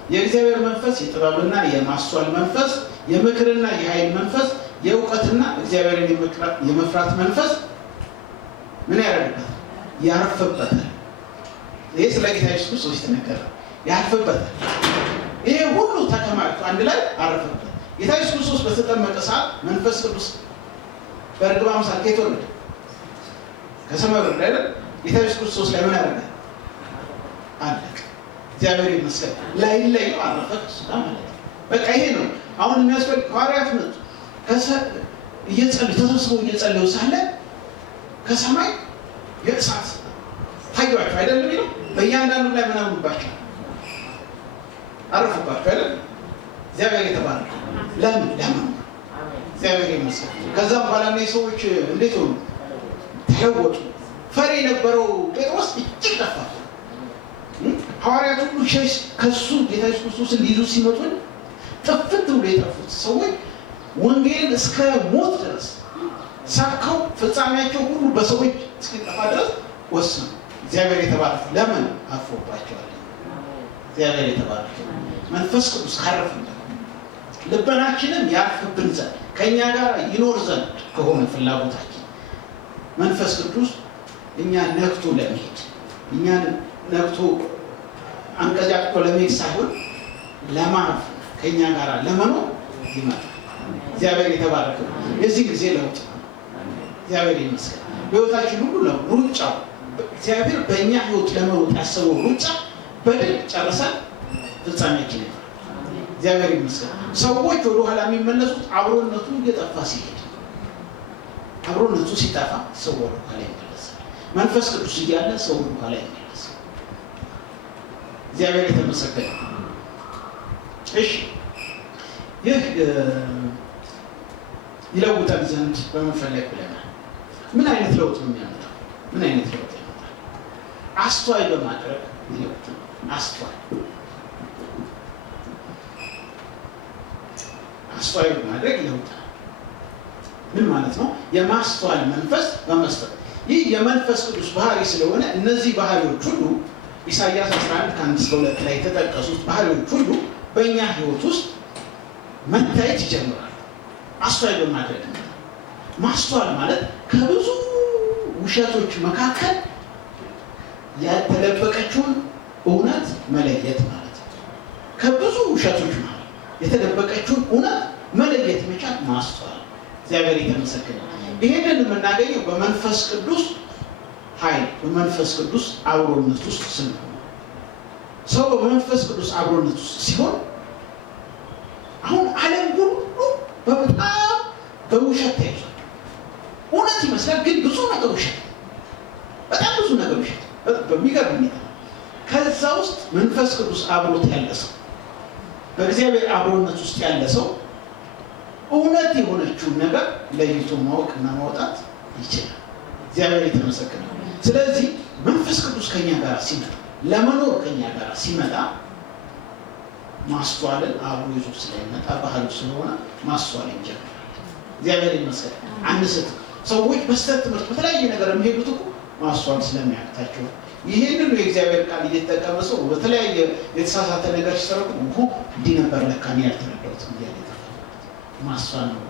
የእግዚአብሔር መንፈስ የጥበብና የማስተዋል መንፈስ፣ የምክርና የኃይል መንፈስ፣ የእውቀትና እግዚአብሔርን የመፍራት መንፈስ ምን ያደርግበታል? ያርፍበታል። ይህ ስለ ጌታ ኢየሱስ ክርስቶስ የተነገረ ያርፍበታል። ይሄ ሁሉ ተከማችቶ አንድ ላይ አረፈበት። ጌታ ኢየሱስ ክርስቶስ በተጠመቀ ሰዓት መንፈስ ቅዱስ በእርግብ አምሳል ከየት ወረደ? ከሰማይ ወረደ አይደል? ጌታ ኢየሱስ ክርስቶስ ላይ ምን ያደርጋል? አለቀ። እግዚአብሔር ይመስገን። ላይለየው አረፈ እሱ ጋር ማለት ነው። በቃ ይሄ ነው አሁን የሚያስፈልግ። ሐዋርያት መጡ ተሰብስበው እየጸለዩ ሳለ ከሰማይ የእሳት ታዩአቸው አይደለም ይለው በእያንዳንዱ ላይ ምን አሉባቸው? አረፉባቸው አይደል? እግዚአብሔር የተባረከ። ለምን እግዚአብሔር ይመስገን። ከዛም በኋላ እነዚህ ሰዎች እንዴት ሆኑ? ተለወጡ። ፈሪ የነበረው ጴጥሮስ እጅግ ጠፋ። ሐዋርያት ሁሉ ከሱ ጌታ ኢየሱስ ክርስቶስን ሊይዙ ሲመጡ ጥፍት ብሎ የጠፉት ሰዎች ወንጌልን እስከ ሞት ድረስ ሰብከው ፍጻሜያቸው ሁሉ በሰዎች እስኪጠፋ ድረስ ወሰኑ። እግዚአብሔር የተባረከ። ለምን? አርፎባቸዋል። እግዚአብሔር የተባረከ። መንፈስ ቅዱስ ካረፈበት ልበናችንም ያርፍብን ዘንድ ከእኛ ጋር ይኖር ዘንድ ከሆነ ፍላጎታችን መንፈስ ቅዱስ እኛን ነክቶ ለመሄድ እኛን ነክቶ አንቀጫቅቶ ለመሄድ ሳይሆን ለማረፍ ከእኛ ጋር ለመኖር ይመጣል። እግዚአብሔር የተባረከ። የዚህ ጊዜ ለውጥ እግዚአብሔር ይመስገን። በሕይወታችን ሁሉ ሩጫው እግዚአብሔር በእኛ ሕይወት ለመሮጥ ያሰበው ሩጫ በድል ጨርሰን ፍጻሜያችን ይሆናል። እግዚአብሔር ይመስገን። ሰዎች ወደ ኋላ የሚመለሱት አብሮነቱ እየጠፋ ሲሄድ፣ አብሮነቱ ሲጠፋ ሰው ወደ ኋላ ይመለሳል። መንፈስ ቅዱስ እያለ ሰው ወደ ኋላ ይመለሳል። እግዚአብሔር የተመሰገነ። እሺ ይህ ይለውጠን ዘንድ በመፈለግ ብለናል። ምን አይነት ለውጥ ነው የሚያመጣው? ምን አይነት ለውጥ ያመጣል? አስተዋይ በማድረግ ይለውጥ። አስተዋይ በማድረግ ይለውጥ ምን ማለት ነው? የማስተዋል መንፈስ በመስጠት። ይህ የመንፈስ ቅዱስ ባህሪ ስለሆነ እነዚህ ባህሪዎች ሁሉ ኢሳይያስ 11:1-2 ላይ የተጠቀሱት ባህሪዎች ሁሉ በእኛ ህይወት ውስጥ መታየት ይጀምራል። አስተዋይ በማድረግ ማስተዋል ማለት ከብዙ ውሸቶች መካከል የተደበቀችውን እውነት መለየት ማለት ነው። ከብዙ ውሸቶች ማለት የተደበቀችውን እውነት መለየት መቻል ማስተዋል። እግዚአብሔር የተመሰገነ። ይሄንን የምናገኘው በመንፈስ ቅዱስ ኃይል፣ በመንፈስ ቅዱስ አብሮነት ውስጥ ስንሆን። ሰው በመንፈስ ቅዱስ አብሮነት ውስጥ ሲሆን አሁን ዓለም ሁሉ በጣም በውሸት ተይዟል። እውነት ይመስላል ግን ብዙ ነገር ውሸት፣ በጣም ብዙ ነገር ውሸት በሚገርም ሁኔታ። ከዛ ውስጥ መንፈስ ቅዱስ አብሮት ያለ ሰው፣ በእግዚአብሔር አብሮነት ውስጥ ያለ ሰው እውነት የሆነችውን ነገር ለይቶ ማወቅ እና ማውጣት ይችላል። እግዚአብሔር የተመሰገነ። ስለዚህ መንፈስ ቅዱስ ከኛ ጋር ሲመጣ፣ ለመኖር ከኛ ጋር ሲመጣ ማስተዋልን አብሮ ይዞ ስለሚመጣ ባህሉ ስለሆነ ማስተዋል ይጀምራል። እግዚአብሔር ይመስገን። አንስት ሰዎች በስተት ትምህርት በተለያየ ነገር የሚሄዱት እኮ ማስተዋል ስለሚያቅታቸው ይሄንን የእግዚአብሔር ቃል እየተጠቀመ ሰው በተለያየ የተሳሳተ ነገር ሲሰረቁ እንዲህ ነበር ለካ እኔ ያልተረዳሁትም እያለ ማስተዋል ነው።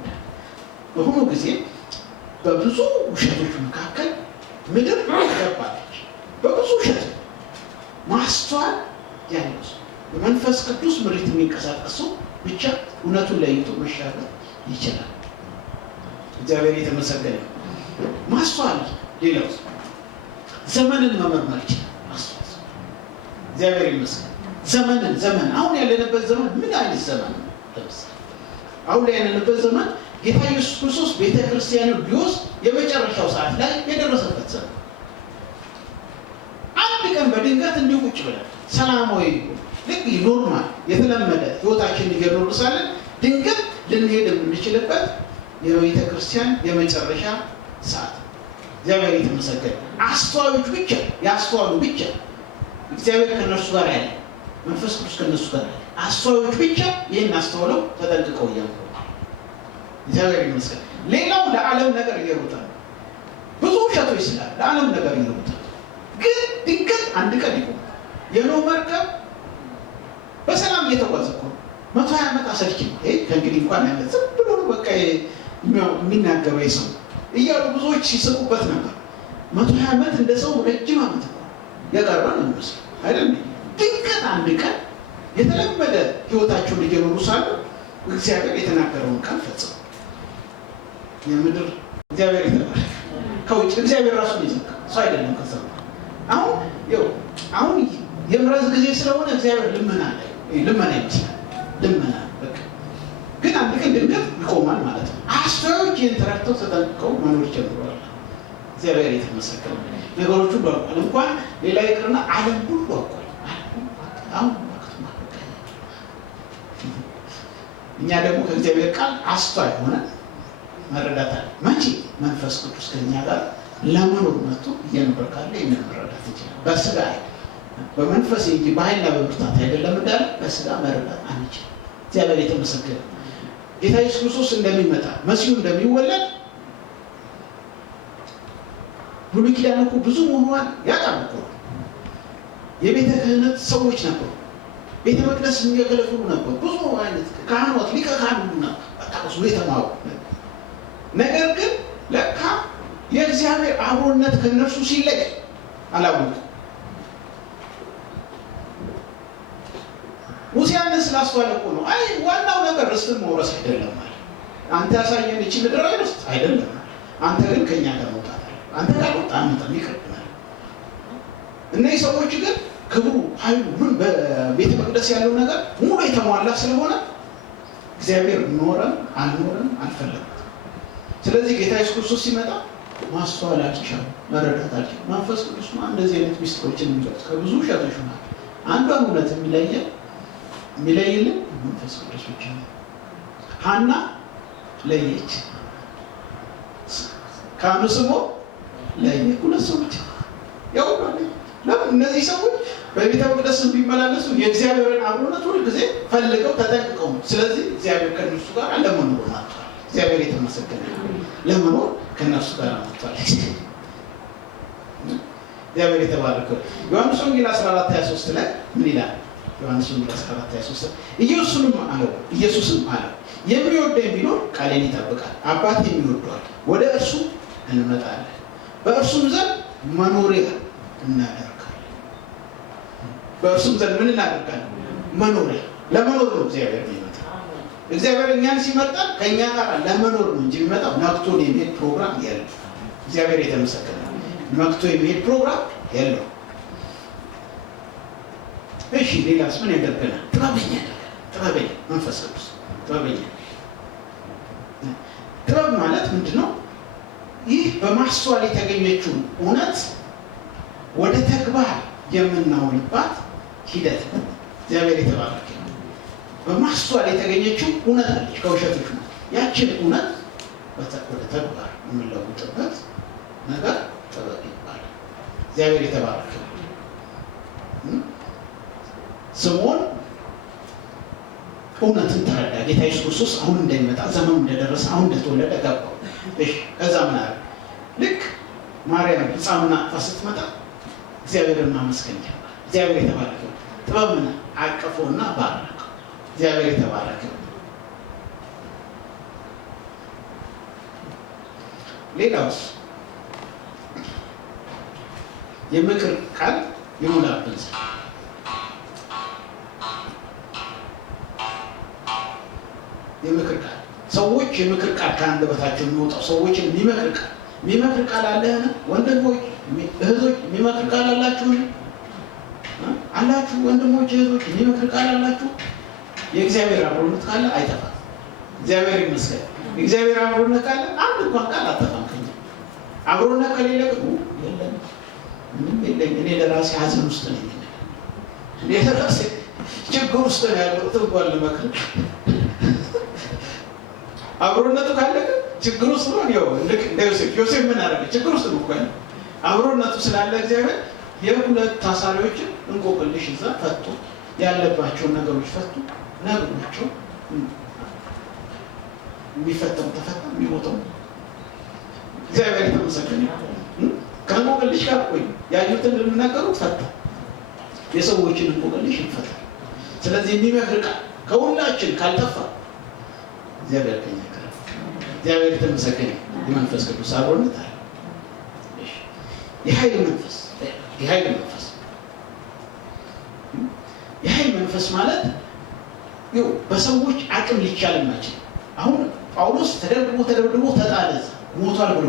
በሆነ ጊዜ በብዙ ውሸቶች መካከል ምድር ተገባለች። በብዙ ውሸት ማስተዋል ያለው ሰው በመንፈስ ቅዱስ ምሪት የሚንቀሳቀሱ ብቻ እውነቱን ለይቶ መሻገር ይችላል። እግዚአብሔር የተመሰገነ። ማስተዋል ሌላው ዘመንን መመርመር ይችላል። ማስተዋል እግዚአብሔር ይመስገን። ዘመን አሁን ያለንበት ዘመን ምን አይነት ዘመን ነው? ለምሳሌ አሁን ያለንበት ዘመን ጌታ ኢየሱስ ክርስቶስ ቤተክርስቲያንን ቢወስድ የመጨረሻው ሰዓት ላይ የደረሰበት ዘመን። አንድ ቀን በድንገት እንዲሁ ቁጭ ብለን ሰላማዊ ልክ ኖርማል የተለመደ ህይወታችንን እየኖርን ሳለን ድንገት ልንሄድ የምንችልበት የቤተክርስቲያን የመጨረሻ ሰዓት። እግዚአብሔር የተመሰገነ። አስተዋዮች ብቻ ያስተዋሉ ብቻ እግዚአብሔር ከነሱ ጋር ያለ መንፈስ ቅዱስ ከነሱ ጋር ያለ አስተዋዮች ብቻ ይህን አስተውለው ተጠንቅቀው እያምሩ እግዚአብሔር ይመስገን። ሌላው ለዓለም ነገር እየሮጠ ነው። ብዙ ውሸቶች ስላለ ለዓለም ነገር እየሮጠ ግን ድንገት አንድ ቀን ይቆም። የኖህ መርከብ በሰላም እየተጓዘ እኮ 120 ዓመት አሰልቺ ነው። ከእንግዲህ እንኳን ያለ ዝም ብሎ በቃ የሚናገረው ሰው እያሉ ብዙዎች ሲስቁበት ነበር። 120 ዓመት እንደ ሰው ረጅም ዓመት ነው የቀረ ነው የሚመስለው አይደል? ድንገት አንድ ቀን የተለመደ ህይወታቸውን እየኖሩ ሳሉ እግዚአብሔር የተናገረውን ቃል ፈጽሞ የምድር እግዚአብሔር የተባለ ከውጭ እግዚአብሔር ራሱን ይዘካ ሰው አይደለም። ከዛ አሁን የምሕረት ጊዜ ስለሆነ እግዚአብሔር ልመና ይመስላል። ልመና በቃ ግን አንድ ቀን ድንገት ይቆማል ማለት ነው። አስተዋዮች ይህን ተረድተው ተጠንቅቀው መኖር ጀምረዋል። እግዚአብሔር የተመሰገነ። ነገሮቹ በቋል እንኳን ሌላ ይቅርና ዓለም ሁሉ በቋል። አሁን እኛ ደግሞ ከእግዚአብሔር ቃል አስተዋይ ሆነ መረዳት አለ። መቼ መንፈስ ቅዱስ ከኛ ጋር ለመኖር መጥቶ እየኖረ ካለ ይህንን መረዳት ይችላል። በስጋ በመንፈስ እንጂ በኃይልና በብርታት አይደለም እንዳለ በስጋ መረዳት አንችልም። እግዚአብሔር የተመሰገነ። ጌታ ኢየሱስ ክርስቶስ እንደሚመጣ መሲሁ እንደሚወለድ ብሉይ ኪዳን እኮ ብዙ መሆኗን ያውቃል እኮ። የቤተ ክህነት ሰዎች ነበሩ፣ ቤተ መቅደስ የሚያገለግሉ ነበሩ። ብዙ አይነት ካህናት ሊቀ ካህናት በጣም ብዙ የተማሩ ነገር ግን ለካ የእግዚአብሔር አብሮነት ከነርሱ ሲለይ አላወቁም። ሙሴ ያንን ስላስተዋለ እኮ ነው አይ ዋናው ነገር ርስትን መውረስ አይደለም ማለት አንተ ያሳየን እቺ ምድር ርስት አይደለም፣ አንተ ግን ከኛ ጋር መውጣት አለ። አንተ ጋር ወጣን መጣ ይቀርብናል። እነዚህ ሰዎች ግን ክብሩ ኃይሉ ምን በቤተ መቅደስ ያለው ነገር ሙሉ የተሟላ ስለሆነ እግዚአብሔር ኖረም አልኖረም አልፈለጉም። ስለዚህ ጌታ ኢየሱስ ክርስቶስ ሲመጣ ማስተዋል አልቻሉ፣ መረዳት አልቻሉ። መንፈስ ቅዱስ እንደዚህ አይነት ሚስጥሮችን የሚገልጽ ከብዙ ውሸቶች ማለት አንዷን እውነት የሚለይልን መንፈስ ቅዱስ ብቻ ነው። ሐና ለየች፣ ካህኑ ስምዖን ለየ። ሁለት ሰው ብቻ ያው ለምን እነዚህ ሰዎች በቤተ መቅደስ ቢመላለሱ የእግዚአብሔርን አብሮነት ሁሉ ጊዜ ፈልገው ተጠንቅቀው፣ ስለዚህ እግዚአብሔር ከነሱ ጋር ለመኖር መጥቷል። እግዚአብሔር የተመሰገነ ለመኖር ከነሱ ጋር መጥቷል። እግዚአብሔር የተባረከው። ዮሐንስ ወንጌል 14:23 ላይ ምን ይላል? ዮሐንስ ወንጌል 14:23 ኢየሱስም አለው የሚወደኝ ቢኖር ቃሌን ይጠብቃል፣ አባቴም ይወደዋል፣ ወደ እርሱ እንመጣለን፣ በእርሱም ዘንድ መኖሪያ እናደርጋለን። በእርሱም ዘንድ ምን እናደርጋለን? መኖሪያ። ለመኖር ነው እግዚአብሔር የሚመጣ። እግዚአብሔር እኛን ሲመጣ ከእኛ ጋር ለመኖር ነው እንጂ የሚመጣው ነክቶን የሚሄድ ፕሮግራም የለም። እግዚአብሔር የተመሰገነ ነክቶ የሚሄድ ፕሮግራም የለው። እሺ ሌላስ ምን ያደርገናል? ጥበበኛ መንፈስ ቅዱስ ጥበበኛ። ጥበብ ማለት ምንድነው? ይህ በማስተዋል የተገኘችውን እውነት ወደ ተግባር የምናውልባት ሂደት ነው። እግዚአብሔር የተባረከ ነው። በማስተዋል የተገኘችው እውነት አለች ከውሸቶች ነው። ያችን እውነት ወደ ተግባር የምንለውጥበት ነገር ጥበብ ይባላል። እግዚአብሔር የተባረከ ነው። ስምዖን እውነትን ተረዳ። ጌታ ኢየሱስ ክርስቶስ አሁን እንደሚመጣ ዘመኑ እንደደረሰ አሁን እንደተወለደ ገባው። እሺ ከዛ ምን አለ? ልክ ማርያም ሕፃኑን አቅፋ ስትመጣ እግዚአብሔርን ማመስገን ጀመረ። እግዚአብሔር የተባረከ ነው። ጥበብን አቀፈውና ባረከው። እግዚአብሔር የተባረከ ነው። ሌላውስ የምክር ቃል ይሞላብን ዘንድ የምክር ቃል ሰዎች የምክር ቃል ከአንደበታቸው የሚወጣው ሰዎችን የሚመክር ቃል አለህን? ወንድሞች እህቶች የሚመክር ቃል አላችሁ አላችሁ? ወንድሞች እህቶች የሚመክር ቃል አላችሁ? የእግዚአብሔር አብሮነት ካለ አይጠፋም። እግዚአብሔር ይመስገን። የእግዚአብሔር አብሮነት ካለ አንድ እንኳን ቃል አጠፋም ከኛ። አብሮነት ከሌለ ግን የለም፣ ምንም የለኝ። እኔ ለራሴ ሀዘን ውስጥ ነኝ። እኔ ለራሴ ችግር ውስጥ ነው ያለሁት እንኳን ልመክር። አብሮነቱ ካለ ግን ችግር ውስጥ ነው። ያው ልክ እንደ ዮሴፍ ምን አደረገ? ችግር ውስጥ ነው እኮ አብሮነቱ ስላለ እግዚአብሔር የሁለት ታሳሪዎችን እንቆቅልሽ እዛ ፈቱ፣ ያለባቸውን ነገሮች ፈቱ፣ ነግሯቸው የሚፈተው ተፈታ፣ የሚሞተው እግዚአብሔር የተመሰገነ ከእንቆቅልሽ ጋር ቆይ ያዩትን የሚናገሩት ፈታ፣ የሰዎችን እንቆቅልሽ ይፈታል። ስለዚህ የሚመክር ቃል ከሁላችን ካልጠፋ እግዚአብሔር ከኛ ጋር። እግዚአብሔር የተመሰገነ የመንፈስ ቅዱስ አብሮነት አለ። የኃይል መንፈስ ማለት ይኸው በሰዎች አቅም ሊቻል የማይችል። አሁን ጳውሎስ ተደብድቦ ተጣለ፣ ሞቷል ብሎ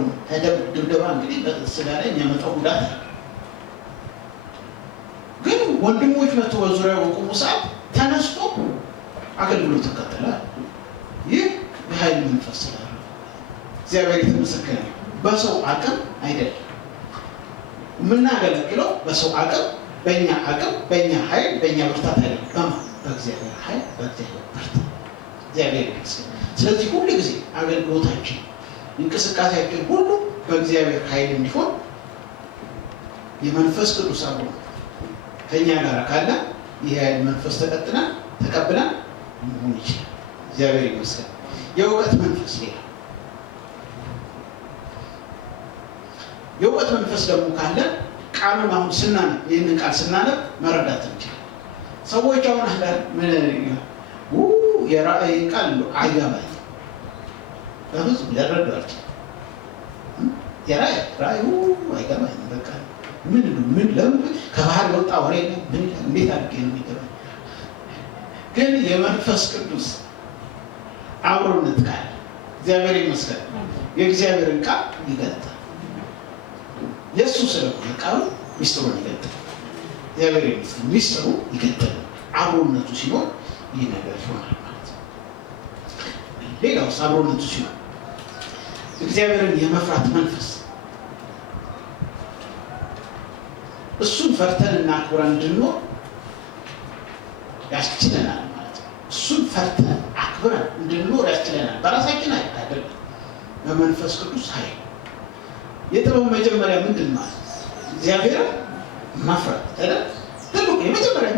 ድብደባ እንግዲህ በስጋ ላይ የሚያመጣው ጉዳት አለ። ግን ወንድሞች መጥቶ በዙሪያው በቆሙ ሰዓት ተነስቶ አገልግሎት ይከተላል። ይህ የኃይል መንፈስ ስላለ እግዚአብሔር የተመሰገነ። በሰው አቅም አይደለም የምናገለግለው፣ በሰው አቅም፣ በእኛ አቅም፣ በእኛ ኃይል፣ በእኛ ብርታት አይደለም። በእግዚአብሔር ኃይል፣ በእግዚአብሔር ብርታት። እግዚአብሔር ይመስገን። ስለዚህ ሁሉ ጊዜ አገልግሎታችን፣ እንቅስቃሴያችን ሁሉ በእግዚአብሔር ኃይል እንዲሆን የመንፈስ ቅዱስ አብሮ ከእኛ ጋር ካለ ይህ ኃይል መንፈስ ተቀብለን መሆን ይችላል። እግዚአብሔር ይመስገን። የእውቀት መንፈስ ሌላ የእውቀት መንፈስ ደግሞ ካለ ቃሉን አሁን ስናነብ ይህንን ቃል ስናነብ መረዳት እንችላለን። ሰዎች አሁን የራእይ ቃል አይገባኝ በብዙ ሊረዱ አልችልም። የራእይ አይገባኝ። በቃ ምን ለምን ከባህር ወጣ ወሬ ምን እንዴት አድርጌ ነው የሚገባኝ? ግን የመንፈስ ቅዱስ አብሮነት ቃል እግዚአብሔር ይመስገን የእግዚአብሔርን ቃል ይገልጣል። የእሱ ስለሆነ ቃሉ ሚስጥሩን ይገልጣል። እግዚአብሔር ይመስገን ሚስጥሩ ይገልጣል። አብሮነቱ ሲኖር ይህ ነገር ይሆናል ማለት ነው። ሌላውስ አብሮነቱ ሲኖር እግዚአብሔርን የመፍራት መንፈስ፣ እሱን ፈርተን እና አክብረን እንድንኖር ያስችለናል ማለት ነው። እሱን ፈርተን አክብረን እንድንኖር ያስችለናል። በራሳችን አይደለም፣ በመንፈስ ቅዱስ ኃይል። የጥበብ መጀመሪያ ምንድን ማለት እግዚአብሔርን መፍራት አይደል? ትልቁ የመጀመሪያ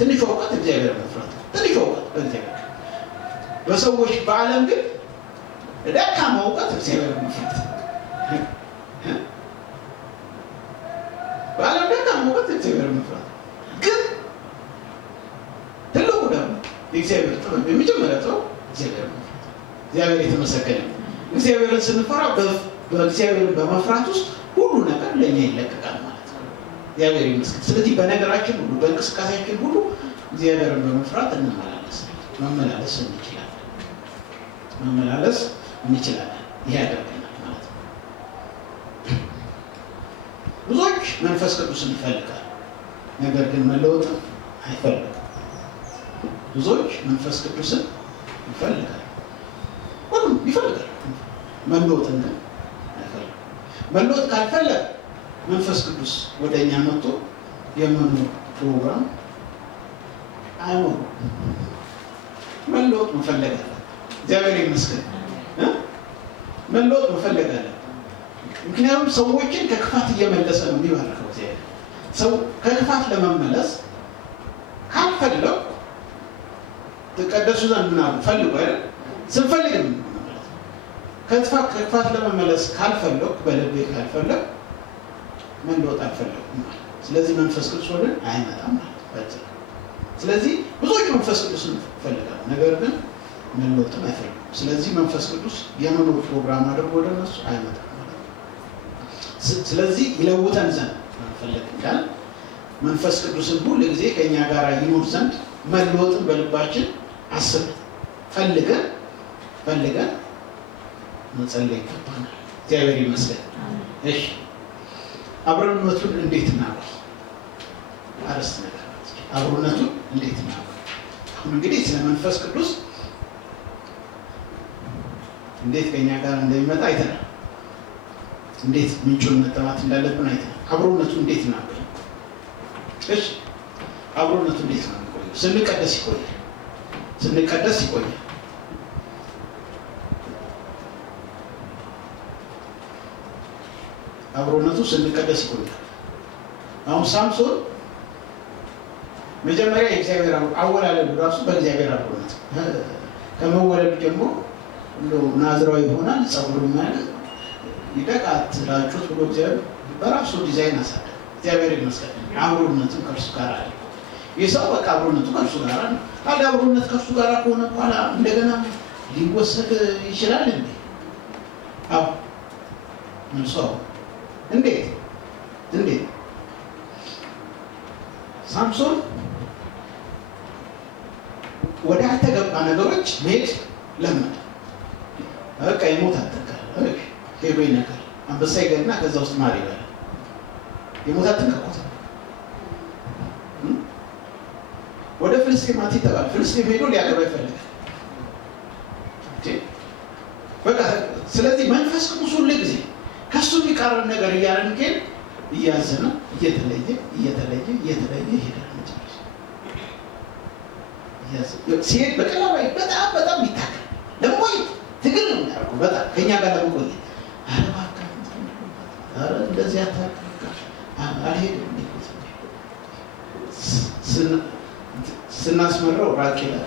ትንሽ እውቀት እግዚአብሔርን መፍራት፣ ትንሽ እውቀት በእግዚአብሔር። በሰዎች በዓለም ግን ደካማ እውቀት እግዚአብሔርን መፍራት። በዓለም ደካማ እውቀት እግዚአብሔርን መፍራት ግን ትልቁ ደግሞ የእግዚአብሔር ጥበብ የመጀመሪያ ጥበብ እግዚአብሔርን መፍራት። እግዚአብሔር የተመሰገነ። እግዚአብሔርን ስንፈራ በእግዚአብሔርን በመፍራት ውስጥ ሁሉ ነገር ለእኛ ይለቀቃል ማለት ነው። እግዚአብሔር ይመስገን። ስለዚህ በነገራችን ሁሉ በእንቅስቃሴያችን ሁሉ እግዚአብሔርን በመፍራት መመላለስ እንችላለን። ይህ ያደርገናል ማለት ነው። ብዙዎች መንፈስ ቅዱስን ይፈልጋል፣ ነገር ግን መለወጥን አይፈልግም። ብዙዎች መንፈስ ቅዱስን ይፈልጋል፣ ሁሉም ይፈልጋል፣ መለወጥን ግን አይፈልግም። መለወጥ ካልፈለግ መንፈስ ቅዱስ ወደ እኛ መጥቶ የመኖር ፕሮግራም አይኖርም። መለወጥ መፈለግ አለ። እግዚአብሔር ይመስገን። መለወጥ መፈለግ አለ። ምክንያቱም ሰዎችን ከክፋት እየመለሰ ነው የሚባርከው እግዚአብሔር። ሰው ከክፋት ለመመለስ ካልፈለግ ተቀደሱ ዘንድ ምናምን ፈልጉ አይደል? ስንፈልግ ነው ማለት ነው። ከክፋት ለመመለስ ካልፈለግ በልቤ ካልፈለግ መለወጥ አልፈለኩም ማለት። ስለዚህ መንፈስ ቅዱስ ወደ አይመጣም ማለት ነው። ስለዚህ ብዙዎች መንፈስ ቅዱስን ይፈልጋሉ፣ ነገር ግን መለወጥን አይፈልጉም። ስለዚህ መንፈስ ቅዱስ የመኖር ፕሮግራም አድርጎ ወደ እነሱ አይመጣም ማለት ነው። ስለዚህ ይለውጠን ዘንድ መፈለግ እንዳለ መንፈስ ቅዱስን ሁሉ ጊዜ ከእኛ ጋር ይኖር ዘንድ መለወጥን በልባችን አስበን ፈልገን መጸለይ ይገባናል። እግዚአብሔር ይመስገን። እሺ አብሮነቱን እንዴት እናውቅ? አረስት ነገር አብሮነቱን እንዴት እናውቅ? አሁን እንግዲህ ስለ መንፈስ ቅዱስ እንዴት ከኛ ጋር እንደሚመጣ አይተናል። እንዴት ምንጩን መጠማት እንዳለብን አይተናል። አብሮነቱን እንዴት እናውቅ? እሺ አብሮነቱ እንዴት ነው የሚቆየው? ስንቀደስ ይቆያል። አብሮነቱ ስንቀደስ ይቆያል። አሁን ሳምሶን መጀመሪያ የእግዚአብሔር አወላለዱ ራሱ በእግዚአብሔር አብሮነት ከመወለዱ ጀምሮ ናዝራዊ ይሆናል። ጸጉሩ ማለት ይደቃት ላጩት ብሎ እግዚአብሔር በራሱ ዲዛይን አሳደ። እግዚአብሔር ይመስገን። አብሮነቱን ከእርሱ ጋር አለ። የሰው በቃ አብሮነቱ ከእርሱ ጋር ነው። ታዲያ አብሮነት ከእርሱ ጋር ከሆነ በኋላ እንደገና ሊወሰድ ይችላል እንዴ? አዎ መልሶ እንዴት ሳምሶን ወደ አልተገባ ነገሮች መሄድ ለመደ። በቃ የሞት አትንካል ሄዶ ይነካል። አንበሳ ይገድና ከዛ ውስጥ ማር ይበላል። የሞት አትንካኩት። ወደ ፍልስጤም አትተባል። ፍልስጤም ሄዶ ሊያገባ ይፈልጋል። በቃ ስለዚህ መንፈስ ቅዱስ ሁሉ ጊዜ ከሱ የሚቃረን ነገር እያለን ግን እያዘነ እየተለየ ይሄዳል። ሲሄድ በቀላባይ በጣም ይታገል ለመቆየት ትግል ነው የሚያደርገው። በጣም ከእኛ ጋር ለመቆየት እንደዚህ አልሄድም ስናስመራው ራቅ ይላል።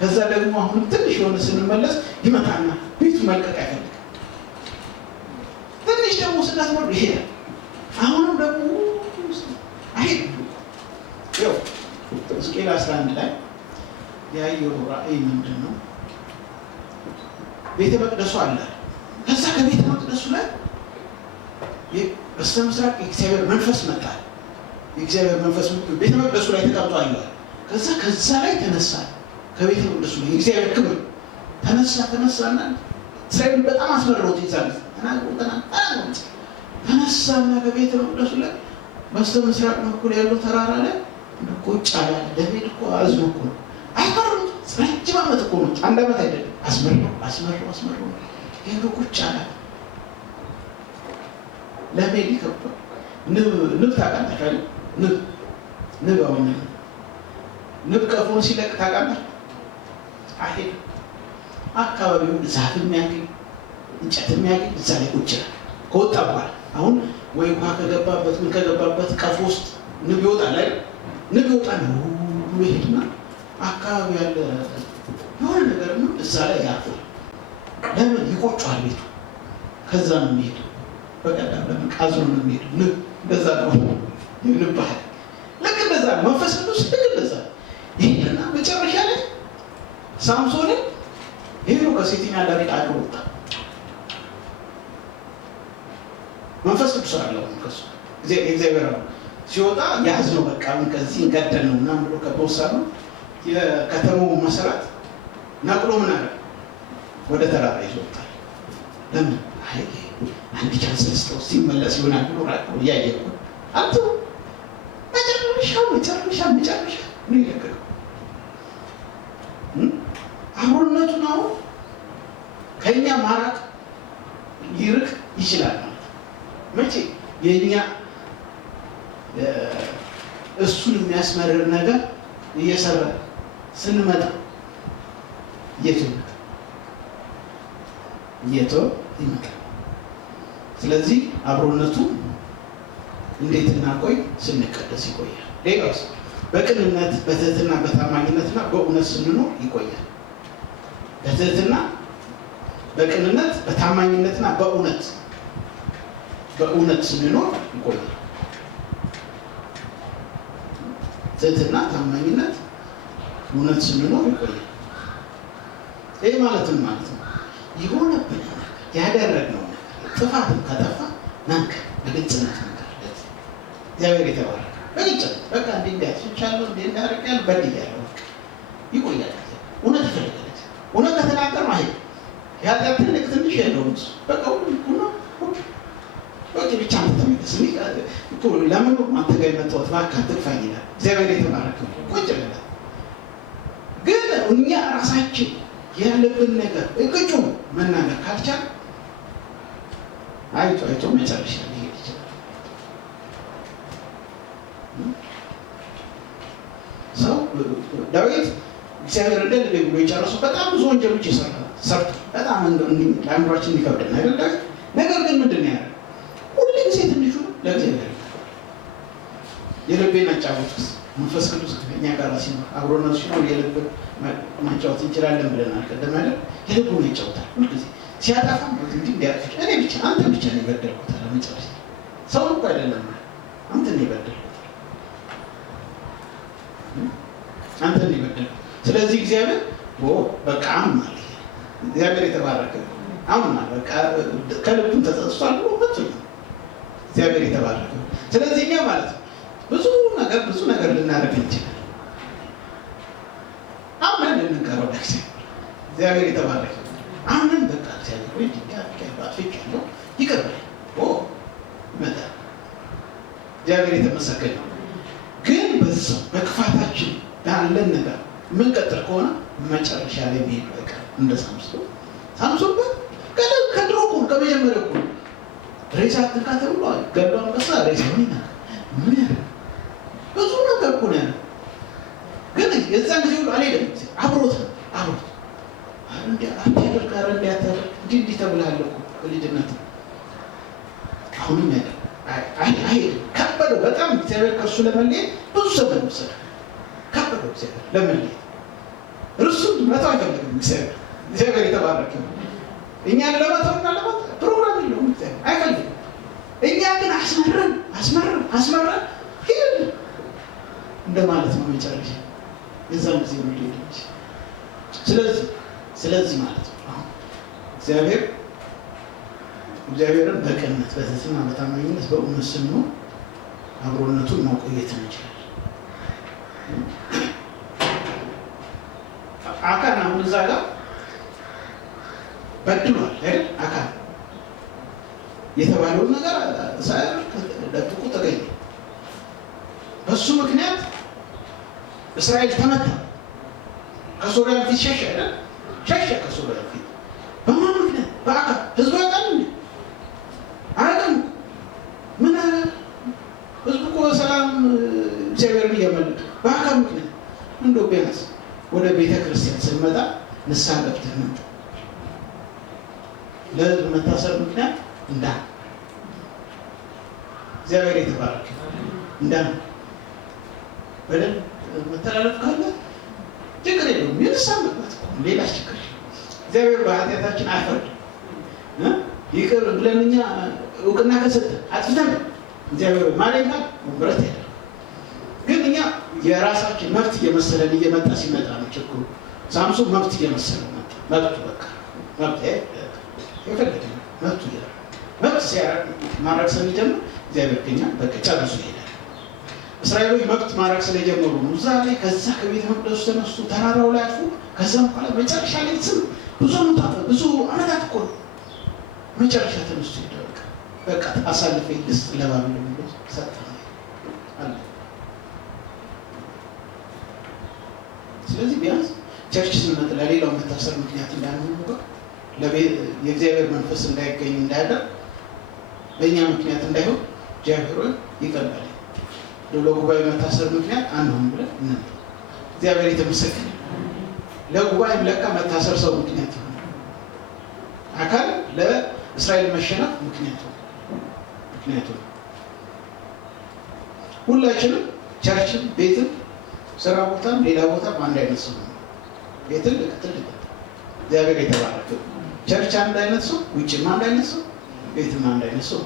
ከዛ ደግሞ አሁን ትንሽ የሆነ ስንመለስ ይመጣና ቤቱ መልቀቅ አይፈልግም። ትንሽ ደግሞ ስናስመራው ይሄዳል። አሁንም ደግሞ አይሄድም። ያው ሕዝቅኤል 11 ላይ ያየው ራእይ ምንድን ነው? ቤተ መቅደሱ አለ። ከዛ ከቤተ መቅደሱ ላይ በስተምስራቅ የእግዚአብሔር መንፈስ መጣ። የእግዚአብሔር መንፈስ ቤተ መቅደሱ ላይ ተቀምጦ አየዋል። ከዛ ላይ ተነሳ። ከቤተ መቅደሱ ላይ የእግዚአብሔር ክብር ተነሳና እስራኤል በጣም አስመረሩት። ይዛል ተነሳና ከቤተ መቅደሱ ላይ በስተምስራቅ በኩል ያለው ተራራ ላይ ቁጭ አለ። ዳዊት እኮ አዝኖ እኮ ነው። አይፈሩም። ረጅም ዓመት እኮ ነው፣ 1 ዓመት አይደለም። አስመረው ሄዶ ቁጭ አለ። ለሜዲ ንብ ታውቃላችሁ? ንብ አሁን ንብ ቀፎን ሲለቅ ታውቃለህ? አይሄድም። አካባቢውን ዛፍ የሚያገኝ እንጨት የሚያገኝ እዛ ላይ ቁጭ ይላል። ከወጣ በኋላ አሁን ወይ ውሃ ከገባበት ምን ከገባበት ቀፎ ውስጥ ንብ ይወጣል አይደል? ንብ ይወጣል ብሎ ይሄድና አካባቢ ያለ የሆነ ነገር ነው እዛ ላይ ያርፋል። ለምን ይቆጫል ቤቱ። ከዛ ነው የሚሄደው። በቀዳም ለምን ቃዝኖ ነው የሚሄደው። ንብ እንደዛ ነው ንብ ባህል። ልክ እንደዛ መንፈስ ቅዱስ ልክ እንደዛ ይሄና መጨረሻ ላይ ሳምሶንን ሄዶ ከሴተኛ አዳሪ ጣዶ ወጣ። መንፈስ ቅዱስ አለው ከሱ እግዚአብሔር ሲወጣ ያዝ ነው በቃ ከዚህ እንገደል ነው ምናምን ብሎ ከበውሳሉ የከተማው መሰረት ነቅሎ ምን አለ ወደ ተራራ ይዞታል። ለምን አይ አንድ ቻንስ ልስጠው ሲመለስ ይሆናል ብሎ ራቆ ያየው አንተ መጨረሻ ምን ይለቀቀው አብሮነቱ ነው ከኛ ማራቅ ሊርቅ ይችላል ማለት መቼ የኛ እሱን የሚያስመርር ነገር እየሰራ ስንመጣ የቶ ይመጣል። ስለዚህ አብሮነቱ እንዴት እናቆይ? ስንቀደስ ይቆያል። ሌላውስ በቅንነት በትህትና በታማኝነትና በእውነት ስንኖር ይቆያል። በትህትና በቅንነት በታማኝነትና በእውነት ስንኖር ይቆያል። ትህትና፣ ታማኝነት፣ እውነት ስንኖር ይቆያል። ይህ ማለትም ማለት ነው የሆነብን ያደረግነው ጥፋትም ከጠፋ መንከር በግልጽነት መንከርለት እግዚአብሔር የተባረከ በግልጽነት በቃ እንዲህ እንዲያስቻለሁ እንዲህ እንዳደርጋለሁ በድያለሁ ይቆያል። እውነት ይፈልጋል። እውነት ከተናገር ማሄድ ያዳት ትልቅ ትንሽ የለውም። በቃ ሁሉ ወጪ ብቻ ተመለስ እኮ ለምን አንተ ጋር የመጣሁት እባክህ አትጥፋኝ ይላል እግዚአብሔር የተባረከ ቁጭ ብለህ ግን እኛ ራሳችን ያለብን ነገር እቅጩ መናገር ካልቻል አይቶ መጨረሻ ሊሄድ ይችላል። ሰው ዳዊት እግዚአብሔር እንደልብ ብሎ የጨረሰው በጣም ብዙ ወንጀሎች ሰርቶ በጣም ለአእምሯችን የሚከብድ ነገር ግን ምንድን ነው ያለው? ሁሉ ጊዜ ትንሹ ለእግዚአብሔር የልቤን አጫወቱት መንፈስ ቅዱስ ከኛ ጋር ሲኖር አብሮነቱ ሲኖር የልብ ማጫወት እንችላለን ብለናል። ቀደም አይደል? የልቡን ይጫወታል ሁሉ ጊዜ ሲያጠፋ እንዲህ እንዲያጥፍ እኔ ብቻ አንተ ብቻ ነው የበደልኩት አለ መጨረሻ። ሰው እኮ አይደለም አንተ ነው የበደልኩት አንተ ነው የበደልኩት። ስለዚህ እግዚአብሔር በቃ አምናል። እግዚአብሔር የተባረከ አምናል። በቃ ከልቡም ተጸጽቷል ብሎ ወጥቶ እግዚአብሔር የተባረከ። ስለዚህ እኛ ማለት ነው ብዙ ነገር ልናደርግ እንችላለን። አምነን ልንቀረው እግዚአብሔር የተባረከ አምነን በቃ እግዚአብሔር ወይ ባትፈቅዶ ይቅር በለኝ ይመጣል። እግዚአብሔር የተመሰገነ ነው። ግን በዛው በክፋታችን ያለን ነገር የምንቀጥል ከሆነ መጨረሻ ላይ የሚሄድ በቃ እንደ ሳምሶን ከድሮ እኮ ከመጀመሪያ እኮ ሬሳ አትንካ ተብሎ ገድሎ አንበሳ ሬሳ ምን ያለ ብዙ ነገር እኮ ነው ያለው። ግን የዛን ጊዜ ሁሉ አልሄደም። አብሮት አታደርግ ኧረ እንዲያታደርግ እንዲህ ተብላለህ እኮ በልጅነት አሁንም ያለ አይሄድም። ከበደው በጣም እግዚአብሔር ከእሱ ለመለየት ብዙ ዘመን ወሰደ። ከበደው እግዚአብሔር ለመለየት እርሱን መተው አይፈልግም እግዚአብሔር የተባረከ ነው። እኛን ለመተውና ፕሮግራም የለውም እግዚአብሔር አይፈልግም። እኛ ግን አስመረን ሂድ እንደማለት ነው መጨረሻ የዛን ጊዜ ነው ሊሄድ። ስለዚህ ማለት ነው አሁን እግዚአብሔርን በቅንነት በትህትና በታማኝነት በእውነት ስንሆን አብሮነቱን ማቆየት እንችላለን። አካን አሁን እዛ ጋር በድሏል አይደል? አካን የተባለውን ነገር ሳያደርግ ደብቆ ተገኘ። በሱ ምክንያት እስራኤል ተመታ። ከሶርያ ፊት ሸሸ አይደል? ሸሸ ከሶርያ ፊት በማን ምክንያት? በአካን ህዝቡ ያውቃል እንዴ? አያውቅም። ምን አለ ህዝቡ እኮ በሰላም እግዚአብሔርን እያመለከ በአካን ምክንያት እንደው ቢያንስ ወደ ቤተ ክርስቲያን ስንመጣ ንስሐ ገብተን ነው ለህዝብ መታሰር ምክንያት እንዳን እግዚአብሔር የተባረከ እንዳን በደል መተላለፍ ካለ ችግር የለውም። የንስሐ መግባት ሌላ ችግር እግዚአብሔር በኃጢአታችን አይፈርድም። ይቅር ብለን እኛ እውቅና ከሰጠን አጥፍተን እግዚአብሔር ማለኛ ምሕረት ያደርጋል። ግን እኛ የራሳችን መብት እየመሰለን እየመጣ ሲመጣ ነው ችግሩ። ሳምሶን መብት እየመሰለው መጣ። መብቱ በቃ መብት የፈለገ መብቱ ይላል። መብት ሲያደርግ ማድረግ ስለሚጀምር እግዚአብሔር ከኛ በቃ ጨርሶ ይሄዳል። እስራኤሎች መብት ማድረግ ስለጀመሩ ነው እዛ ላይ ከዛ ከቤተ መቅደሱ ተነሱ ተራራው ላይ አልፎ ከዛም በኋላ መጨረሻ ላይ ብዙ ዓመታት እኮ መጨረሻ ተነስቶ ይደረግ በቃ አሳልፌ ልስጥ ለባቢሎን ብሎ ሰጠ አለ። ስለዚህ ቢያንስ ቸርች ስንመጣ ለሌላው መታሰር ምክንያት እንዳንሆን ነው የእግዚአብሔር መንፈስ እንዳይገኝ እንዳያደርግ በእኛ ምክንያት እንዳይሆን እግዚአብሔር ይቀበላል። ለጉባኤ መታሰር ምክንያት አንሆን ብለን እንመጣ። እግዚአብሔር የተመሰገነ ለጉባኤ ለካ መታሰር ሰው ምክንያት ነው። አካል ለእስራኤል መሸነፍ ምክንያት ነው። ሁላችንም ቸርችም ቤትም ስራ ቦታም ሌላ ቦታም አንድ አይነት ሰው ነው። ቤትም ትልቅ እግዚአብሔር የተባረከ ቸርች አንድ አይነት ሰው፣ ውጭም አንድ አይነት ሰው፣ ቤትም አንድ አይነት ሰው።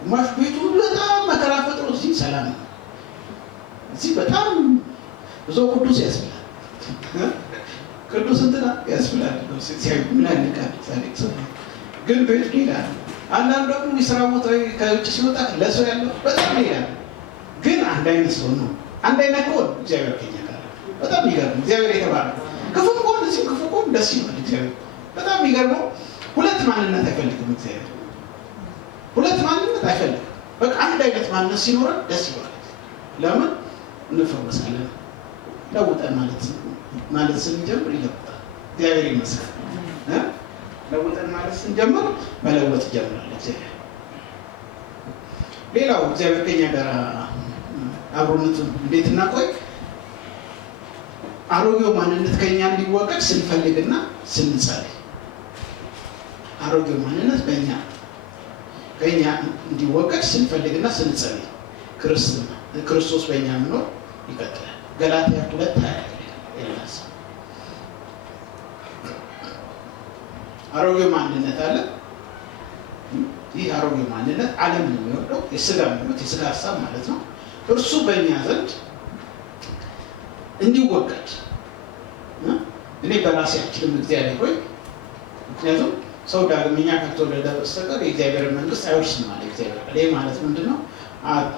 ግማሽ ቤቱ በጣም መከራ ፈጥሮ እዚህ ሰላም ነው፣ እዚህ በጣም ብዙ ቅዱስ ያስብላል። ቅዱስ እንትና ያስብላል ሲያዩ ምን አይነቃል ሳይክስ ግን ቤት ሌላ ነው። አንዳንድ ደግሞ የስራ ቦታ ከውጭ ሲወጣ ለሰው ያለው በጣም ሌላ ነው። ግን አንድ አይነት ሰው ነው። አንድ አይነት ከሆነ እግዚአብሔር ከኛ ጋር በጣም ይገርም። እግዚአብሔር የተባረከ ክፉ ከሆነ እዚህ ክፉ ከሆነ ደስ ይላል። እግዚአብሔር በጣም ይገርመው። ሁለት ማንነት አይፈልግም እግዚአብሔር። ሁለት ማንነት አይፈልግም። በቃ አንድ አይነት ማንነት ሲኖረን ደስ ይላል። ለምን እንፈወሳለን። ለውጠን ማለት ስንጀምር ይለውጣል። እግዚአብሔር ይመስገን። ለውጠን ማለት ስንጀምር መለወጥ ይጀምራል እግዚአብሔር። ሌላው እግዚአብሔር ከኛ ጋር አብሮነቱን እንዴት እናቆይ? አሮጌው ማንነት ከኛ እንዲወገድ ስንፈልግና ስንጸልይ። አሮጌው ማንነት ከኛ እንዲወገድ ስንፈልግና ስንጸልይ ክርስቶስ በእኛ መኖር ይቀጥላል። ገላትያ 2:20 አሮጌው ማንነት አለ። ይህ አሮጌው ማንነት ዓለምን የሚወደው የስጋ ምኞት የስጋ ሀሳብ ማለት ነው። እርሱ በእኛ ዘንድ እንዲወገድ እኔ በራሴ አልችልም እግዚአብሔር ሆይ። ምክንያቱም ሰው ዳግመኛ ካልተወለደ በስተቀር የእግዚአብሔርን መንግስት አይወርስም ማለት እግዚአብሔር። ይህ ማለት ምንድን ነው?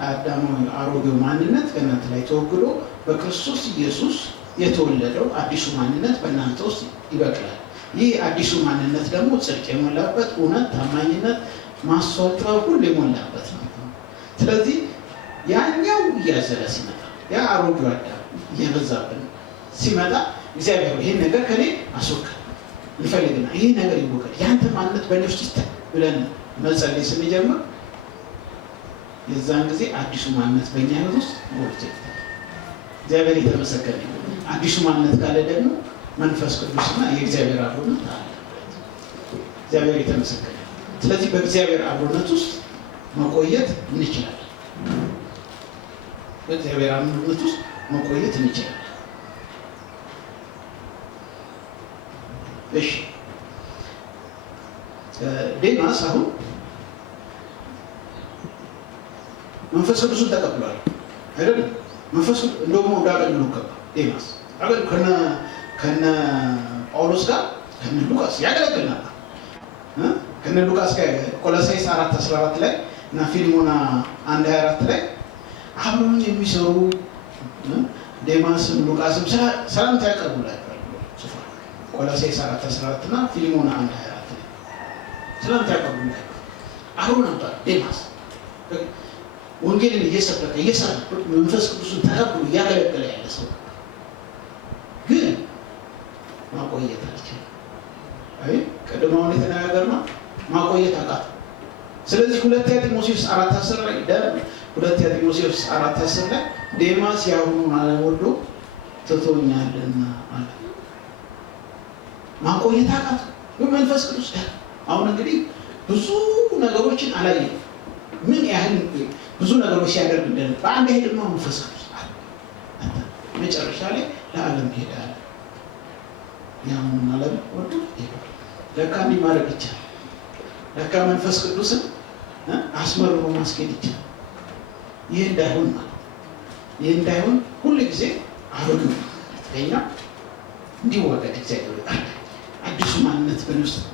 አዳማዊ አሮጌው ማንነት ከእናንተ ላይ ተወግዶ በክርስቶስ ኢየሱስ የተወለደው አዲሱ ማንነት በእናንተ ውስጥ ይበቅላል። ይህ አዲሱ ማንነት ደግሞ ጽድቅ የሞላበት እውነት፣ ታማኝነት፣ ማስተዋል፣ ጥበብ ሁሉ የሞላበት ነው። ስለዚህ ያኛው እያዘለ ሲመጣ ያ አሮጌው አዳም እየበዛብን ሲመጣ እግዚአብሔር ይህን ነገር ከኔ አስወግድ እንፈልግና ይህ ነገር ይወገድ ያንተ ማንነት በእኔ ውስጥ ይታይ ብለን መጸለይ ስንጀምር የዛን ጊዜ አዲሱ ማንነት በእኛ ህይወት ውስጥ ጎልቶ ይታያል። እግዚአብሔር የተመሰገነ ይሁን። አዲሱ ማንነት ካለ ደግሞ መንፈስ ቅዱስና የእግዚአብሔር አብሮነት አለ። እግዚአብሔር የተመሰገነ። ስለዚህ በእግዚአብሔር አብሮነት ውስጥ መቆየት እንችላለን። በእግዚአብሔር አብሮነት ውስጥ መቆየት እንችላለን። እሺ ዴማስ አሁን መንፈስ ቅዱስን ተቀብሏል አይደል? መንፈስ ቅዱስ እንደውም ወደ አገልግሎት ገባ። ዴማስ ከነ ጳውሎስ ጋር ከነ ሉቃስ ያገለግል ነበር። ከነ ሉቃስ ጋር ቆሎሳይስ 4:14 ላይ እና ፊልሞና 1:24 ላይ አብረው የሚሰሩ ዴማስም ሉቃስም ሰላምታ ያቀርቡላቸዋል። ቆሎሳይስ 4:14 እና ፊልሞና 1:24 ላይ ሰላምታ ያቀርቡላቸዋል። አብሮ ነበር ዴማስ ወንጌልን እየሰበከ እየሰራ መንፈስ ቅዱስን ተቀብሎ እያገለገለ ያለ ሰው ግን ማቆየት አልቻለም። አይ ቀድሞውን የተናገርነው ማቆየት አቃተው። ስለዚህ ሁለተኛ ጢሞቴዎስ 4:10 ላይ ሁለተኛ ጢሞቴዎስ 4:10 ላይ ዴማስ ያሁኑን ዓለም ወዶ ትቶኛልና አለ። ማቆየት አቃተው በመንፈስ ቅዱስ። አሁን እንግዲህ ብዙ ነገሮችን አላየም። ምን ያህል ብዙ ነገሮች ሲያደርግ እንደነ በአንድ ሄድማ መንፈስ ቅዱስ አለ። መጨረሻ ላይ ለዓለም ሄዳለ። ያንን ዓለም ወዶ ይሄዳል። ለካ እንዲህ ማድረግ ይቻላል። ለካ መንፈስ ቅዱስን አስመርሮ ማስኬድ ይቻላል። ይህ እንዳይሆን ማለት ይህ እንዳይሆን ሁሉ ጊዜ አሮጌው ተገኛ እንዲወገድ እግዚአብሔር ይባርክ። አዲሱ ማንነት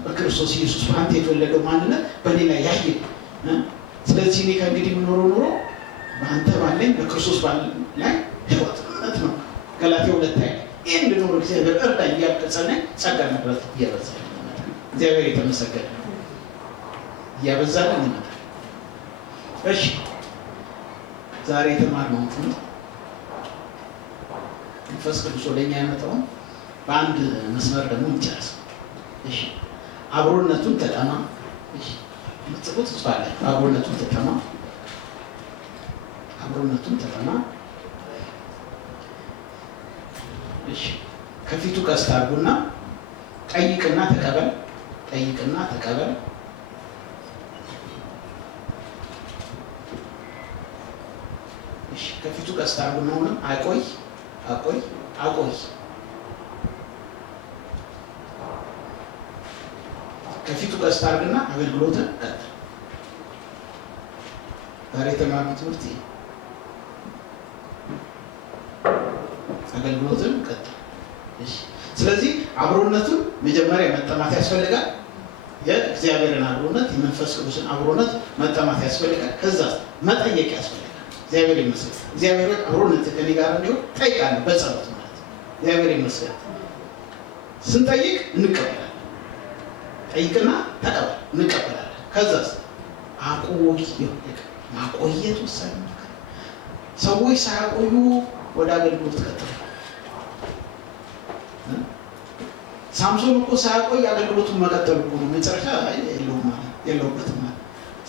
በክርስቶስ ኢየሱስ በአንተ የተወለደው ማንነት በሌላ ያየ። ስለዚህ እኔ ከእንግዲህ የምኖረው ኑሮ በአንተ ባለኝ በክርስቶስ ላይ ሕይወት እውነት ነው። ገላትያ 2 ላይ ይህን እንድኖር እግዚአብሔር እርዳኝ እያልክ ጸልይ። ጸጋ ንብረት እያበዛልን ይመጣል። እግዚአብሔር የተመሰገነ እያበዛልን ይመጣል። እሺ ዛሬ የተማርነው ትምህርት መንፈስ ቅዱስ ወደኛ ያመጣውን በአንድ መስመር ደግሞ እንጨርስ። እሺ አብሮነቱን ተጠማ። እሺ ምጽፉት ስፋለ አብሮነቱን ተጠማ። አብሮነቱን ተጠማ። እሺ ከፊቱ ቀስት አድርጉና ጠይቅና ተቀበል። ጠይቅና ተቀበል። እሺ ከፊቱ ቀስት አድርጉና አሁንም አቆይ አቆይ አቆይ። ከፊቱ ቀስት አድርግና አገልግሎትን ቀጥል። ዛሬ የተማርነው ትምህርት አገልግሎትን ቀጥል። እሺ ስለዚህ አብሮነቱን መጀመሪያ መጠማት ያስፈልጋል። የእግዚአብሔርን አብሮነት የመንፈስ ቅዱስን አብሮነት መጠማት ያስፈልጋል። ከዛ መጠየቅ ያስፈልጋል። እግዚአብሔር ይመስገን። እግዚአብሔር አብሮነት ከኔ ጋር እንዲሆን ጠይቃለሁ በጸሎት ማለት ነው። እግዚአብሔር ይመስገን። ስንጠይቅ እንቀበላለን። ጠይቅና ተቀበል እንቀበላለን። ከዛስ አቆይ። ማቆየት ወሳኝ ነው። ሰዎች ሳያቆዩ ወደ አገልግሎት ቀጥሉ። ሳምሶን እኮ ሳያቆይ አገልግሎቱን መቀጠል እኮ ነው። መጨረሻ የለውበትም ማለት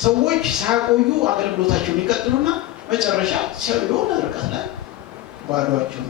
ሰዎች ሳያቆዩ አገልግሎታቸውን ይቀጥሉና መጨረሻ ሲያዩ የሆነ ርቀት ላይ ባዷቸውን